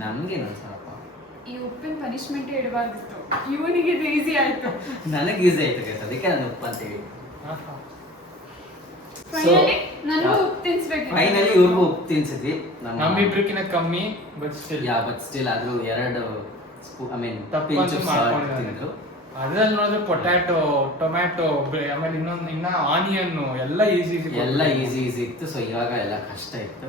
ನಮಗೇನು ಸ್ವಲ್ಪ ಈ ಉಪ್ಪಿನ ಪನಿಷ್ಮೆಂಟ್ ಇಡಬಾರ್ದಿತ್ತು. ಇವನಿಗೆ ಇದು ಈಸಿ ಆಯ್ತು. ನನಗೆ ಈಸಿ ಆಯ್ತು guys, ಅದಕ್ಕೆ ನಾನು ಉಪ್ಪು ಅಂತ ಹೇಳಿ ಫೈನಲಿ ನನಗೂ ಉಪ್ಪು ತಿನ್ಸ್ಬೇಕು. ಫೈನಲಿ ಇವ್ರಿಗೂ ಉಪ್ಪು ತಿನ್ಸಿದ್ವಿ ನಮ್ಮಿಬ್ರಿಗಿನ ಕಮ್ಮಿ ಬಟ್ ಸ್ಟಿಲ್ ಬಟ್ ಸ್ಟಿಲ್ ಆದ್ರೂ 2 ಸ್ಪೂನ್ ಐ ಮೀನ್ ತಪ್ಪಂತೂ ಪಿಂಚ್ ಆಫ್ ಸಾಲ್ಟ್ ಮಾಡ್ಕೊಂಡಿದ್ದಾರೆ. ತಿಂದ್ರು ಅದ್ರಲ್ಲಿ ನೋಡಿದ್ರೆ ಪೊಟ್ಯಾಟೊ, ಟೊಮ್ಯಾಟೊ, ಆಮೇಲೆ ಇನ್ನ ಆನಿಯನ್ ಎಲ್ಲ ಈಸಿ ಎಲ್ಲ ಈಸಿ ಇತ್ತು. ಸೊ ಇವಾಗ ಎಲ್ಲ ಕಷ್ಟ ಇತ್ತು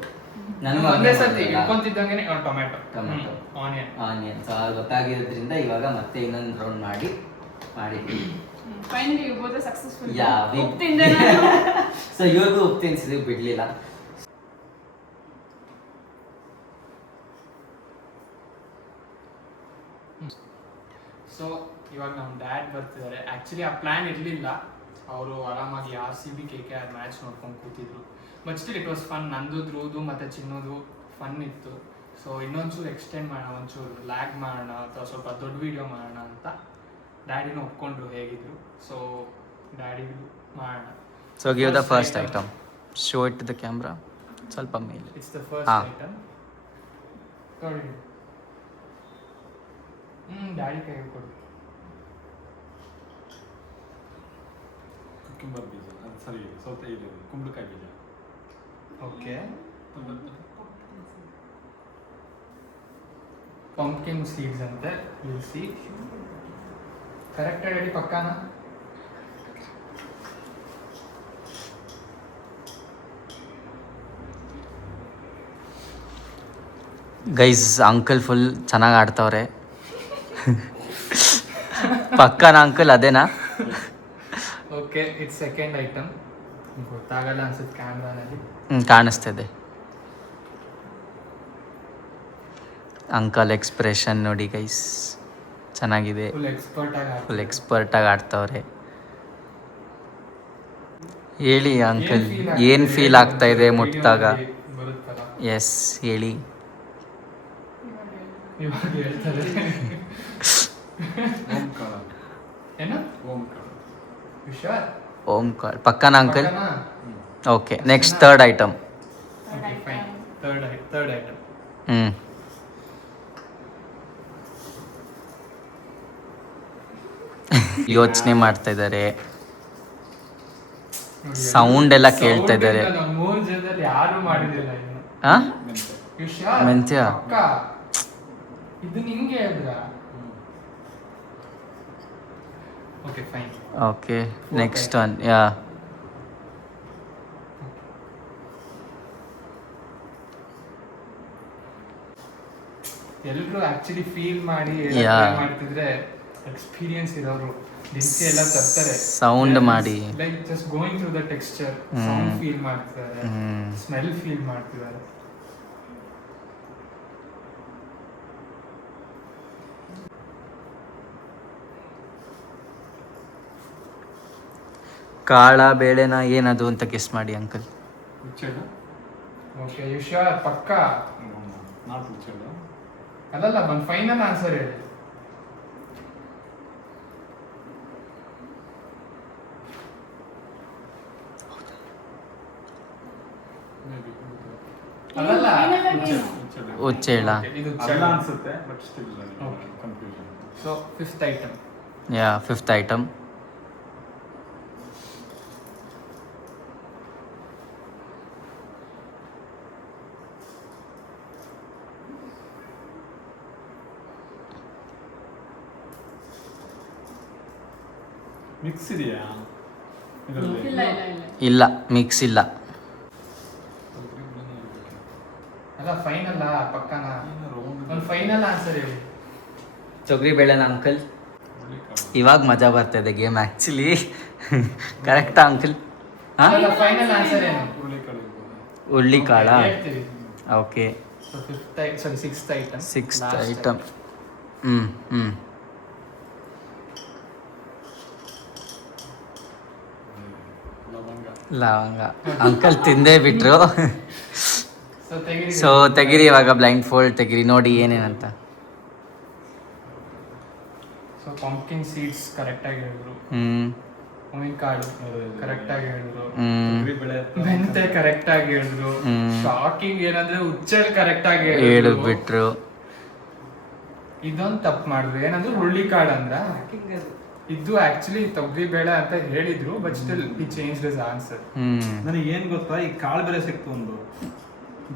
ಒಂದೇ ಸತಿ ಇಟ್ಕೊಂತಿದ್ದಂಗೆ tomato, tomato, onion. Onion so ಅದು ಗೊತ್ತಾಗಿರೋದ್ರಿಂದ ಇವಾಗ ಮತ್ತೆ ಇನ್ನೊಂದು ರೌಂಡ್ ಮಾಡಿದ್ವಿ finally you both successful. Yeah, ಉಪ್ಪು ತಿಂದೆ ನಾನು. ಸೊ ಇವ್ರಿಗೂ ಉಪ್ಪು ತಿನ್ಸಿದ್ವಿ ಬಿಡ್ಲಿಲ್ಲ. ಸೊ ಇವಾಗ ನಮ್ಮ ಡ್ಯಾಡ್ ಬರ್ತಿದ್ದಾರೆ. ಆ್ಯಕ್ಚುಲಿ ಆ ಪ್ಲ್ಯಾನ್ ಇರಲಿಲ್ಲ. ಅವರು ಆರಾಮಾಗಿ RCB KKR ಮ್ಯಾಚ್ ನೋಡ್ಕೊಂಡು ಕೂತಿದ್ರು. But still it was fun. ನಂದು ಧ್ರುವದು ಮತ್ತು ಚಿನ್ನೋದು ಫನ್ ಇತ್ತು. ಸೊ ಇನ್ನೊಂಚೂರು ಎಕ್ಸ್ಟೆಂಡ್ ಮಾಡೋಣ, ಒಂಚೂರು ಲ್ಯಾಗ್ ಮಾಡೋಣ ಅಥವಾ ಸ್ವಲ್ಪ ದೊಡ್ಡ ವೀಡಿಯೋ ಮಾಡೋಣ ಅಂತ ಡ್ಯಾಡಿನೂ ಒಪ್ಕೊಂಡ್ರು ಹೇಗಿದ್ರು. ಸೊ ಡ್ಯಾಡಿಗೂ ಮಾಡೋಣ. So give the first item. Show it to the camera. ಸ್ವಲ್ಪ ಮೇಲೆ. It's the first item. ನೋಡಿ ಡ್ಯಾಡಿ ಕೈಗೆ ಕೊಡು. ಕುಕ್ಕುಂಬರ್ ಬೀಜ ಅದು ಸರಿ ಸೌತೆ ಇದು ಕುಂಬಳಕಾಯಿ ಬೀಜ. ಓಕೆ. ಪಂಪ್ಕಿನ್ ಸೀಡ್ಸ್ ಅಂತೆ. Will see. ಕರೆಕ್ಟ್ ಹೇಳಿ ಪಕ್ಕಾನ? ಗೈಸ್ ಅಂಕಲ್ ಫುಲ್ ಚೆನ್ನಾಗಿ ಆಡ್ತವ್ರೆ. ಪಕ್ಕನ ಅಂಕಲ್ ಅದೇನಾ? Okay, it's second item. ಗೊತ್ತಾಗಲ್ಲ ಅನ್ಸುತ್ತೆ ಕ್ಯಾಮ್ರಾನಲ್ಲಿ. ಕಾಣಿಸ್ತಿದೆ. ಅಂಕಲ್ ಎಕ್ಸ್ಪ್ರೆಷನ್ ನೋಡಿ ಗೈಸ್, ಚೆನ್ನಾಗಿದೆ. ಫುಲ್ ಎಕ್ಸ್ಪರ್ಟ್ ಆಗಿ ಆಡ್ತವ್ರೆ. ಹೇಳಿ ಅಂಕಲ್, ಏನು ಫೀಲ್ ಆಗ್ತಾ ಇದೆ ಮುಟ್ಟಾಗ? ಬರುತ್ತಲ್ಲ, ಎಸ್ ಹೇಳಿ. ಇವಾಗ ಹೇಳ್ತಾರೆ. ಓಂಕಾರ ಏನು? ಓಂಕಾರ ಹುಷಾರ್. ಓಂಕಾರ ಪಕ್ಕನ ಅಂಕಲ್. ಪಕ್ಕನಾ? Okay, next third item. Okay, fine. Third item. ಯೋಚನೆ ಮಾಡ್ತಾ ಇದ್ದಾರೆ, ನೋಡಿ, ಸೌಂಡ್ ಎಲ್ಲ ಕೇಳ್ತಾ sound ಇದ್ದಾರೆ. ಇಂದ ನಾವು 3 ಜನದಲ್ಲಿ ಯಾರು ಮಾಡಿದಿಲ್ಲ ಇನ್ನು. ಆ ಮೆಂತೆ. ಹುಷಾರ್. ಮೆಂತ್ಯ. ಪಕ್ಕ. ಇದು ನಿಂಗೆ ಹೇಳಿದ್ರ? Okay fine. Okay, next one. Yeah ಎಲ್ಲರೂ ಆಕ್ಚುಲಿ ಫೀಲ್ ಮಾಡಿ Yeah. ಮಾಡ್ತಿದ್ರೆ ಎಕ್ಸ್ಪೀರಿಯನ್ಸ್ ಇರೋರು ದಿನಸಿ ಎಲ್ಲ ತರ್ತಾರೆ. Sound ಮಾಡಿ. Like just going through the texture, sound feel ಮಾಡ್ತಿದ್ದಾರೆ, ಸ್ಮೆಲ್ ಫೀಲ್ ಮಾಡ್ತಿದ್ದಾರೆ. ಕಾಳ ಬೇಳೆನ ಏನದು ಅಂತ ಗೆಸ್ ಮಾಡಿ ಅಂಕಲ್. ಹುಚ್ಚೆಳ್ಳು ಓಕೆ ಯು ಶ್ಯೂರ್ ಪಕ್ಕ? ನಾಟ್ ಹುಚ್ಚೆಳ್ಳು. ಅದಲ್ಲ, ಒಂದು ಫೈನಲ್ ಆನ್ಸರ್ ಹೇಳಿ. ಮೇಬಿ ಅದಲ್ಲ. ಹುಚ್ಚೇಳ. Okay, ಇದು ಅಲ್ಲ ಅನ್ಸುತ್ತೆ but still Okay. Confusion. So fifth item. Yeah, fifth item. Mix ಇದೆಯಾ ಇದರಲ್ಲಿ? ಇಲ್ಲ ಇಲ್ಲ ಇಲ್ಲ. ಇಲ್ಲ, ಮಿಕ್ಸ್ ಇಲ್ಲ. ಅಲ್ಲ ಫೈನಲ್ ಪಕ್ಕನ? ಏನು round ಒಂದು ಫೈನಲ್ ಆನ್ಸರ್ ಹೇಳಿ. ತೊಗರಿ ಬೇಳೆನ ಅಂಕಲ್? ಹುರುಳಿಕಾಳು. ಇವಾಗ ಮಜಾ ಬರ್ತಾಯಿದೆ ಗೇಮ್ ಆ್ಯಕ್ಚುಲಿ. ಕರೆಕ್ಟಾ ಅಂಕಲ್? ಹಾಂ, ಅಲ್ಲ ಫೈನಲ್ ಆನ್ಸರ್ ಏನು? ಹುರುಳಿಕಾಳು ಇರ್ಬೋದು. ಹುಳ್ಳಿಕಾಳ. ಹೇಳ್ತೀವಿ. Okay, so sixth item. Sixth item. ಹ್ಞೂ. ಲವಂಗ. ಲವಂಗ. ಅಂಕಲ್ ತಿಂದೇ ಬಿಟ್ರು. ಸೊ ತೆಗಿರಿ. ಸೊ ತೆಗಿರಿ ಇವಾಗ, ಬ್ಲೈಂಡ್ ಫೋಲ್ಡ್ ತೆಗಿರಿ, ನೋಡಿ ಏನೇನಂತ. ಸೊ ಪಂಪ್ಕಿನ್ ಸೀಡ್ಸ್ ಕರೆಕ್ಟಾಗಿ ಹೇಳಿದ್ರು. ಹೂವಿನ ಕಾಳು ಕರೆಕ್ಟಾಗಿ ಹೇಳಿದ್ರು. ತೊಗರಿಬೇಳೆ ಮೆಂತೆ ಕರೆಕ್ಟಾಗಿ ಹೇಳಿದ್ರು. ಶಾಕಿಂಗ್ ಏನಂದ್ರೆ ಹುಚ್ಚೆಲ್ ಕರೆಕ್ಟಾಗಿ ಹೇಳಿಬಿಟ್ರು. ಇದೊಂದು ತಪ್ಪು ಮಾಡಿದ್ರು. ಏನಂದ್ರೆ ಹುರುಳಿಕಾಳು ಅಂದ್ರ Packing ಅದು. ಇದು ಆಕ್ಚುಲಿ ತೊಗರಿ ಬೇಳೆ ಅಂತ ಹೇಳಿದ್ರು, ಬಟ್ ಸ್ಟಿಲ್ ಈ ಚೇಂಜ್ ದಿಸ್ ಆನ್ಸರ್. ನನಗೆ ಏನು ಗೊತ್ತಾ, ಈ ಕಾಳು ಬೇರೆ ಸಿಕ್ತು ಒಂದು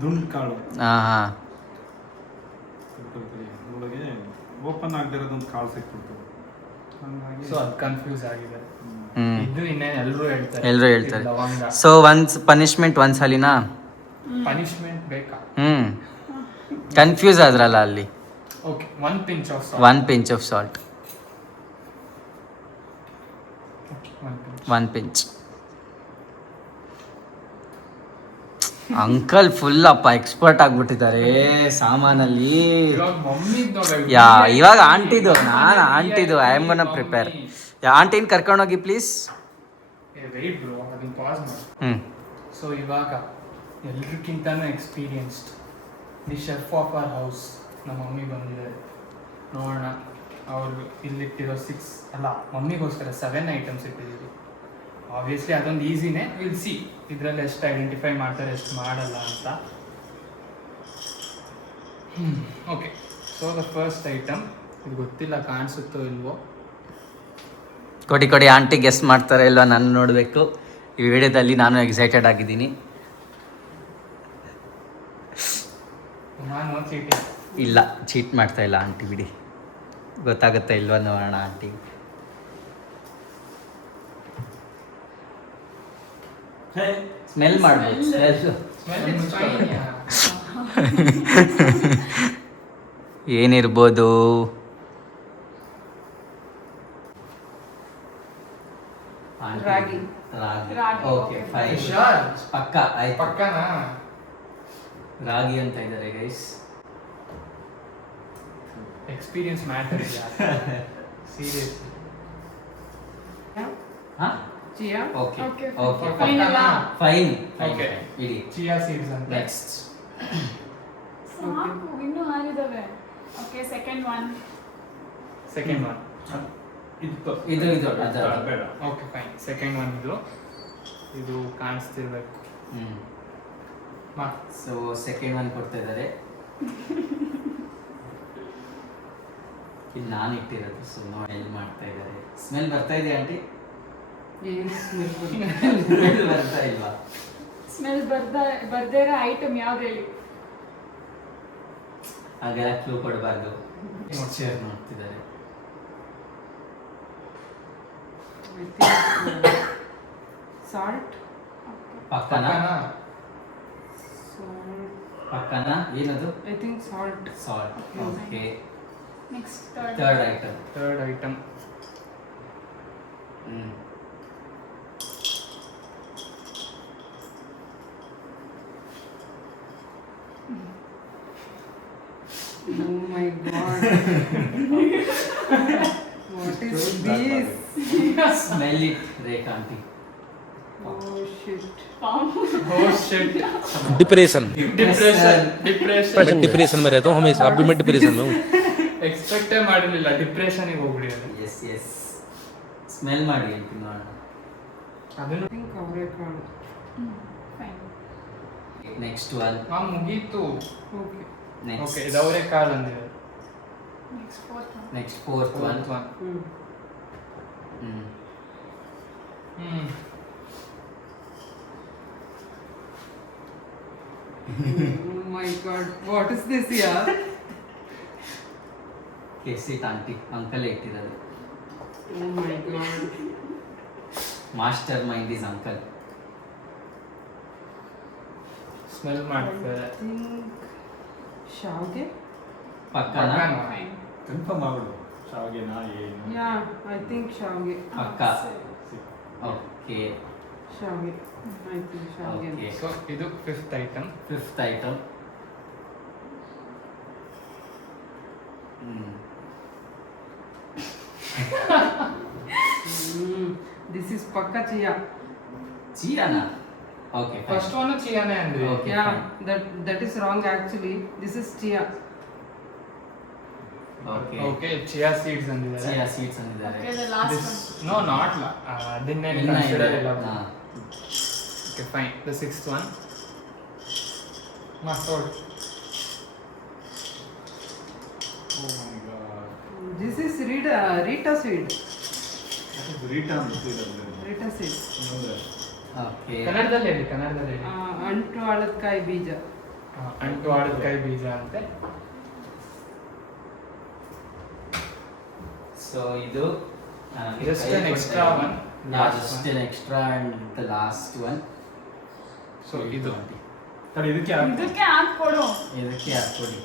ದುಂಡು ಕಾಳು. ಹಾಂ. ಒಳಗೆ ಓಪನ್ ಆಗದೆ ಇರೋದೊಂದು ಕಾಳು ಸಿಕ್ಬಿಡ್ತು. ಹಂಗಾಗಿ ಸೊ ಅದು ಕನ್ಫ್ಯೂಸ್ ಆಗಿದೆ. ಹ್ಮ್. ಇದು ಇನ್ನೇನು ಎಲ್ಲರೂ ಹೇಳ್ತಾರೆ. ಎಲ್ಲರೂ ಹೇಳ್ತಾರೆ. ಇದು ಲವಂಗ. ಸೊ ಒನ್ಸ್ ಪನಿಷ್ಮೆಂಟ್ ಒಂದ್ಸಲಿನಾ? ಪನಿಷ್ಮೆಂಟ್ ಬೇಕಾ? ಕನ್ಫ್ಯೂಸ್ ಆದ್ರಲ್ಲ ಅಲ್ಲಿ. Okay, 1 pinch of salt. 1 pinch of salt. Okay, 1 pinch. 1 pinch. Uncle full ಅಪ್ಪ ಎಕ್ಸ್ಪರ್ಟ್ ಆಗ್ಬಿಟ್ಟಿದ್ದಾರೆ ಸಾಮಾನಲ್ಲಿ. ಇವಾಗ ಮಮ್ಮಿದು ಯಾ, ಇವಾಗ ಆಂಟಿದು. ನಾನು ಆಂಟಿದು ಐ ಆಮ್ ಗೋನ ಪ್ರಿಪೇರ್. ಆಂಟಿನ ಕರ್ಕೊಂಡೋಗಿ ಪ್ಲೀಸ್. ವೆಯ್ಟ್ ಬ್ರೋ, ಅದನ್ನ ಪಾಸ್ ಮಾಡಿ. ಸೊ ಇವಾಗ ಎಲ್ರಿಗಿಂತನೂ experienced the chef of our house ನಮ್ಮ ಮಮ್ಮಿ ಬಂದಿದ್ದಾರೆ. ನೋಡೋಣ ಅವರು ಇಲ್ಲಿಟ್ಟಿರೋ 6 ಅಲ್ಲ ಮಮ್ಮಿಗೋಸ್ಕರ 7 ಐಟಮ್ಸ್ ಇಟ್ಟಿದ್ದೀವಿ. ಆಬ್ವಿಯಸ್ಲಿ ಅದೊಂದು ಈಸಿನೇ. ವಿಲ್ ಸಿ ಇದರಲ್ಲಿ ಎಷ್ಟು ಐಡೆಂಟಿಫೈ ಮಾಡ್ತಾರೆ, ಎಷ್ಟು ಮಾಡಲ್ಲ ಅಂತ. Okay, so the first item ಇದು ಗೊತ್ತಿಲ್ಲ, ಕಾಣಿಸುತ್ತೋ ಇಲ್ವೋ. ಕೊಡಿ ಆಂಟಿ ಗೆಸ್ ಮಾಡ್ತಾರೆ ಇಲ್ವಾ ನಾನು ನೋಡಬೇಕು. ಈ ವಿಡಿಯೋದಲ್ಲಿ ನಾನು ಎಕ್ಸೈಟೆಡ್ ಆಗಿದ್ದೀನಿ. ನಾನು ಚೀಟಿ. ಇಲ್ಲ, ಚೀಟ್ ಮಾಡ್ತಾ ಇಲ್ಲ ಆಂಟಿ, ಬಿಡಿ. ಗೊತ್ತಾಗುತ್ತಾ ಇಲ್ವಾ ನೋಡೋಣ ಆಂಟಿ. ಸ್ಮೆಲ್ ಮಾಡ್ಬೋದು. Smell it's fine. ಏನಿರ್ಬೋದು? Ragi. Ragi. Okay, fine. Sure? ಪಕ್ಕ ಆಯ್ತು. ಪಕ್ಕನಾ? ರಾಗಿ ಅಂತ ಇದ್ದಾರೆ ಗೈಸ್. ಎಕ್ಸ್ಪೀರಿಯನ್ಸ್ ಮ್ಯಾಟರ್ ಇಲ್ಲ ಸೀರಿಯಸ್. ಹಾಂ, Chia. Okay Okay, okay, fine ಅಲ್ಲ? ಫೈನ್. Okay. ಇಡಿ. ಚಿಯಾ ಸೀಡ್ಸ್ ಅಂತ. ನೆಕ್ಸ್ಟ್. ಸಾಕು, ಇನ್ನೂ ಹಾರಿದಾವೆ. Okay, second one. Second one. ಇದು ಅದು. ಬೇಡ. Okay fine. ಸೆಕೆಂಡ್ ಒನ್ ಇದು ಕಾಣಿಸ್ತಿರ್ಬೇಕು. ಮಾ ಸೊ ಸೆಕೆಂಡ್ ಒನ್ ಕೊಡ್ತಾ ಇದ್ದಾರೆ. ಇದು ನಾನು ಇಟ್ಟಿರೋದು. ಸೊ ನೋಡಿ ಎಲ್ಲಿ ಮಾಡ್ತಾ ಇದ್ದಾರೆ. ಸ್ಮೆಲ್ ಬರ್ತಾ ಇದೆಯಾ ಆಂಟಿ? ಏನು smell ಬರುತ್ತೆ? ಸ್ಮೆಲ್ ಬರ್ತಾ ಇಲ್ವಾ? ಸ್ಮೆಲ್ ಬರ್ದೇ ಇರೋ ಐಟಮ್ ಯಾವ್ದು ಹೇಳಿ? ಹಾಗೆಲ್ಲ ಕ್ಲೂ ಕೊಡಬಾರ್ದು. ಶೇರ್ ಮಾಡ್ತಿದ್ದಾರೆ. I think, salt. ಪಕ್ಕನಾ? Salt. ಪಕ್ಕನಾ? ಏನದು? I think salt. Salt. Okay, next third item. Third item. Oh my god. What is this? Smell it Rekha aunty. shit. Oh shit. Depression depression मैं डिप्रेशन में रहता हूँ हमेशा अभी मैं डिप्रेशन में हूँ ಎಕ್ಸ್ಪೆಕ್ಟೇ ಮಾಡಿರಲಿಲ್ಲ ಡಿಪ್ರೆಷನ್ಗೆ ಹೋಗ್ಬಿಡಿಯೋದು. ಎಸ್ ಎಸ್ ಸ್ಮೆಲ್ ಮಾಡಿ ಹೇಳ್ತೀನಿ ನೋಡೋಣ. ಅದನ್ನು I think ಅವರೆಕಾಳು. Fine. Next one. ಮುಗೀತು. Okay. ನೆಕ್ಸ್ಟ್ ಓಕೆ ಇದು ಅವರೇ ಕಾಳು ಅಂದಿದೆ. Next fourth one. Next fourth one. Hmm. Oh my god, what is this yaar? ಕೆಸಿಟ್ ಆಂಟಿ ಅಂಕಲ್ ಇಟ್ಟಿರೋದು. Oh my god. Mastermind is uncle. ಸ್ಮೆಲ್ ಮಾಡ್ತಾರೆ. I think ಶಾವ್ಗೆ? ಪಕ್ಕನಾ? Fine. ಕನ್ಫರ್ಮ್ ಆಗ್ಬಿಡು ಶಾವಿಗೆನಾ ಏನು. Yeah, I think ಶಾವ್ಗೆ. ಪಕ್ಕ. ಓಕೆ ಶಾವ್ಗೆ. I think ಶಾವ್ಗೆ. ಓಕೆ. ಸೊ ಇದು fifth item. Fifth item. This is pakka chia. ಚಿಯಾನಾ? ಓಕೆ ಫಸ್ಟ್ ಒನ್ ಚಿಯಾನೆ ಅಂದ್ರಿ. Okay. Yeah, that is wrong actually. This is chia. Okay okay chia seeds ಅಂದಿದ್ದಾರೆ. ಚಿಯಾ ಸೀಡ್ಸ್ ಅಂದಿದ್ದಾರೆ. Okay, the last This, one. no, not la. Didn't ಇನ್ನ consider ಇದೆ. ಇಲ್ಲ. ಹಾ. Okay, fine. The sixth one. Mustard. Oh my god. This is Rita seed. ಅದು ರೀಟಾ ಅಂತ ಗೊತ್ತಿರೋದು. Rita seed. ಹೌದಾ? ಓಕೆ ಕನ್ನಡದಲ್ಲಿ ಹೇಳಿ, ಕನ್ನಡದಲ್ಲಿ ಹೇಳಿ. ಅಂಟು ಹಳದ್ಕಾಯಿ ಬೀಜ. ಅಂಟು ಆಡದಕಾಯಿ ಬೀಜ ಅಂತೆ. ಸೊ ಇದು Just an extra one. Last just one. an extra and the last one. So ಇದು. ತಡಿ ಇದಕ್ಕೆ ಹಾಕು. ಇದಕ್ಕೆ ಹಾಕ್ಕೊಡು. ಇದಕ್ಕೆ ಹಾಕ್ಕೊಡಿ.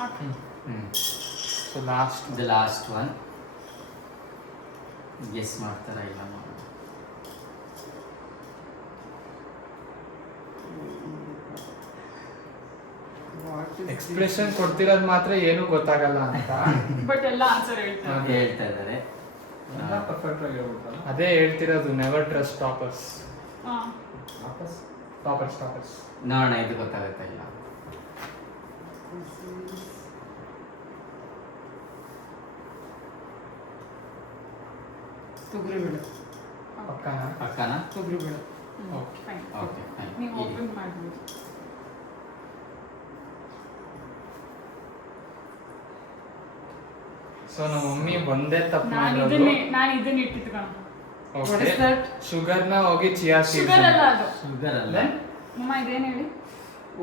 ಹಾಕು. So last The last one. Guess ಮಾಡ್ತಾರಾ ಇಲ್ಲ ನೋಡೋಣ. What is ಎಕ್ಸ್ಪ್ರೆಷನ್ ಕೊಡ್ತಿರೋದು ಮಾತ್ರ ಏನು ಗೊತ್ತಾಗಲ್ಲ ಅಂತ. But ಎಲ್ಲ ಆನ್ಸರ್ ಹೇಳ್ತಾರೆ. ಹೇಳ್ತಾ ಇದ್ದಾರೆ. ಎಲ್ಲ ಪರ್ಫೆಕ್ಟ್ ಆಗಿ ಹೇಳ್ಬಿಟ್ಟಲ್ಲ. ಅದೇ ಹೇಳ್ತಿರೋದು ನೆವರ್ ಟ್ರಸ್ಟ್ ಟಾಪರ್ಸ್. ಹಾ. ವಾಪಸ್ ಟಾಪರ್ಸ್. ನೋಡೋಣ ಇದು ಗೊತ್ತಾಗುತ್ತಾ ಇಲ್ಲ. this is ತೊಗರಿಬೇಳೆ. ಪಕ್ಕನಾ? ಪಕ್ಕನಾ? ತೊಗರಿಬೇಳೆ. Okay. Fine. Okay fine. ನೀವು ಓಪನ್ ಮಾಡ್ಬೋದು. ಸೊ ನಮ್ಮ ಮಮ್ಮಿ ಒಂದೇ ತಪ್ಪು ನಾನು ಮಾಡಿರೋದು. ಇದನ್ನ ಇಟ್ಟಿದ್ದು ಕಣ. What is that? ಶುಗರ್ನ ಹೋಗಿ ಚಿಯಾ ಸೀಡ್ಸ್. ಶುಗರ್ ಅಲ್ಲ ಅದು. ಶುಗರ್ ಅಲ್ಲ. ಅಮ್ಮ ಇದೇನು ಹೇಳಿ?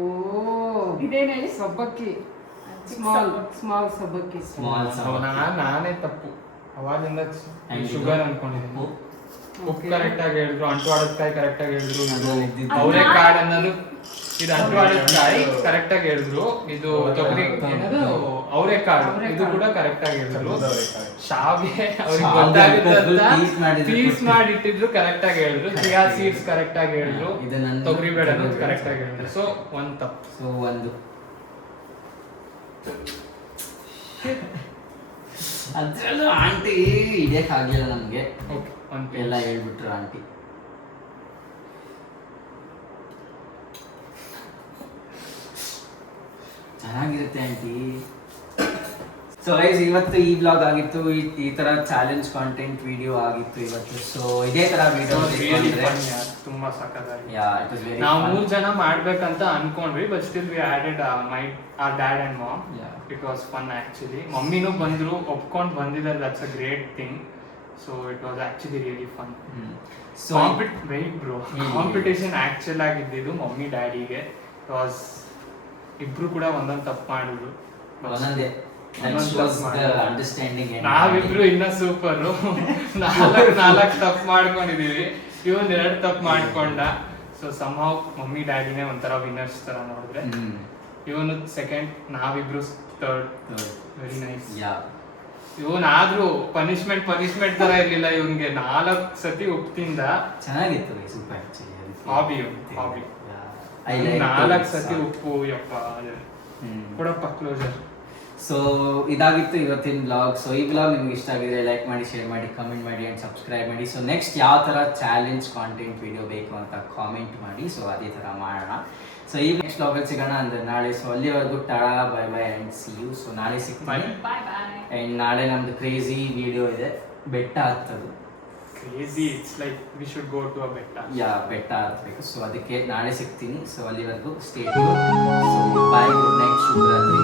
Oh, ಇದೇನು ಹೇಳಿ? ಸಬ್ಬಕ್ಕಿ. ಚಿಕ್ಕ Small ಸಬ್ಬಕ್ಕಿ. ಸಬ್ಬಕ್ಕಿ. ಸ್ಮಾಲ್ ನಾನೇ ತಪ್ಪು ಅವಾಗಿಂದ And ಶುಗರ್ ಇದು? ಅನ್ಕೊಂಡಿದ್ದೀನಿ. ಉಪ್ಪು Okay. ಕರೆಕ್ಟ್ ಆಗಿ ಹೇಳಿದ್ರು, ಅಂಟುವಾಡದಕಾಯಿ ಕರೆಕ್ಟ್ ಆಗಿ ಹೇಳಿದ್ರು, ಅದ್ರಲ್ಲಿ ಇದ್ದಿದ್ದು. ಅವರೇ ಕಾಳು ಅನ್ನೋದು ಇದು ಅಂಟುವಾಡದಕಾಯಿ ಕರೆಕ್ಟ್ ಆಗಿ ಹೇಳಿದ್ರು, ಇದು ತೊಗರಿ ಏನದು ಅವರೆಕಾಳು ಇದು ಕೂಡ ಕರೆಕ್ಟ್ ಆಗಿ ಹೇಳಿದ್ರು. ಶಾವಿಗೆ ಅವ್ರಿಗೆ ಗೊತ್ತಾಗುತ್ತೆ piece ಮಾಡಿದ್ರು. ಪೀಸ್ ಮಾಡಿ ಇಟ್ಟಿದ್ರು ಕರೆಕ್ಟ್ ಆಗಿ ಹೇಳಿದ್ರು. ಚಿಯಾ ಸೀಡ್ಸ್ ಕರೆಕ್ಟ್ ಆಗಿ ಹೇಳಿದ್ರು, ಇದು ನಂದು. ತೊಗರಿ ಬೇಡ ಅನ್ನೋದು ಕರೆಕ್ಟ್ ಆಗಿ ಹೇಳಿದ್ರು. ಸೊ ಒಂದ್ ತಪ್ಪು. ಸೊ ಒಂದು ಅದ್ರಲ್ಲೂ ಆಂಟಿ ಹಿಡಿಯಕ್ ಆಗ್ಲಿಲ್ಲ ನಮ್ಗೆ. ಓಕೆ ಒಂದ್ ಎಲ್ಲ ಹೇಳ್ಬಿಟ್ರು ಆಂಟಿ. ಚೆನ್ನಾಗಿರುತ್ತೆ ಆಂಟಿ. ಸೊ ಗೈಸ್ ಇವತ್ತು ಈ ಬ್ಲಾಗ್ ಆಗಿತ್ತು, ಈ ತರ ಚಾಲೆಂಜ್ ಕಾಂಟೆಂಟ್ ವಿಡಿಯೋ ಆಗಿತ್ತು ಇವತ್ತು. ಸೊ ಇದೇ ತರ ವಿಡಿಯೋ ತುಂಬಾ ಸಖತ್ತಾಗಿ. ಇಟ್ ವಾಸ್ ವೆರಿ ನಾವು 3 ಜನ ಮಾಡ್ಬೇಕಂತ ಅನ್ಕೊಂಡ್ವಿ, but still we added our dad and mom. It was fun actually. ಮಮ್ಮಿನೂ ಬಂದ್ರು, ಒಪ್ಕೊಂಡು ಬಂದಿದ್ದಾರೆ. That's a great thing. So it was actually really fun. So Wait bro, Hmm. competition actual ಆಗಿದ್ದು ಮಮ್ಮಿ ಡ್ಯಾಡಿಗೆ ವಾಸ್ ಇಬ್ರು ಕೂಡ ಒಂದೊಂದು ತಪ್ಪು ಮಾಡಿದ್ರು. ಒಂದೊಂದೇ ಅಂಡರ್ಸ್ಟ್ಯಾಂಡಿಂಗ್. ನಾವಿಬ್ರು ಇನ್ನ ಸೂಪರ್. ನಾಲ್ಕು ತಪ್ಪು ಮಾಡ್ಕೊಂಡಿದೀವಿ, ಇವನ್ 2 ತಪ್ಪು ಮಾಡ್ಕೊಂಡ. ಸೊ somehow ಮಮ್ಮಿ ಡ್ಯಾಡಿನೇ ಒಂಥರ ವಿನ್ನರ್ಸ್ ತರ ನೋಡಿದ್ರೆ, ಇವನು ಸೆಕೆಂಡ್, ನಾವಿಬ್ರು ಥರ್ಡ್. Very nice. ಇವನಾದ್ರೂ ಪನಿಷ್ಮೆಂಟ್ ತರ ಇರ್ಲಿಲ್ಲ. ಇವನ್ಗೆ 4 ಸತಿ ಉಪ್ಪಿಂದ ಚೆನ್ನಾಗಿತ್ತು ಸೂಪರ್. ಹಾಬಿ 4 ಸತಿ ಉಪ್ಪು. ಯಪ್ಪ ಕೊಡಪ್ಪ ಕ್ಲೋಸರ್. ಸೊ ಇದಾಗಿತ್ತು ಇವತ್ತಿನ ಬ್ಲಾಗ್. ಸೊ ಈ ಬ್ಲಾಗ್ ನಿಮ್ಗೆ ಇಷ್ಟ ಆಗಿದ್ರೆ ಲೈಕ್ ಮಾಡಿ, ಶೇರ್ ಮಾಡಿ, ಕಮೆಂಟ್ ಮಾಡಿ ಆ್ಯಂಡ್ ಸಬ್ಸ್ಕ್ರೈಬ್ ಮಾಡಿ. ಸೊ ನೆಕ್ಸ್ಟ್ ಯಾವ ಥರ ಚಾಲೆಂಜ್ ಕಾಂಟೆಂಟ್ ವಿಡಿಯೋ ಬೇಕು ಅಂತ ಕಾಮೆಂಟ್ ಮಾಡಿ. ಸೊ ಅದೇ ಥರ ಮಾಡೋಣ. ಸೊ ಈ ನೆಕ್ಸ್ಟ್ ಬ್ಲಾಗಲ್ಲಿ ಸಿಗೋಣ ಅಂದರೆ ನಾಳೆ. ಸೊ ಅಲ್ಲಿವರೆಗೂ tada, bye bye and see you. So ನಾಳೆ ಸಿಗ್ತೀನಿ. Bye bye. ಆ್ಯಂಡ್ ನಾಳೆ ನಮ್ಮದು ಕ್ರೇಜಿ ವಿಡಿಯೋ ಇದೆ, ಬೆಟ್ಟ ಹತ್ತದು. Crazy, it's like we should go to a ಬೆಟ್ಟ. ಬೆಟ್ಟ ಹತ್ತಬೇಕು. ಸೊ ಅದಕ್ಕೆ ನಾಳೆ ಸಿಗ್ತೀನಿ. ಸೊ ಅಲ್ಲಿವರೆಗೂ stay tune. So bye, good night, ಶುಭರಾತ್ರಿ.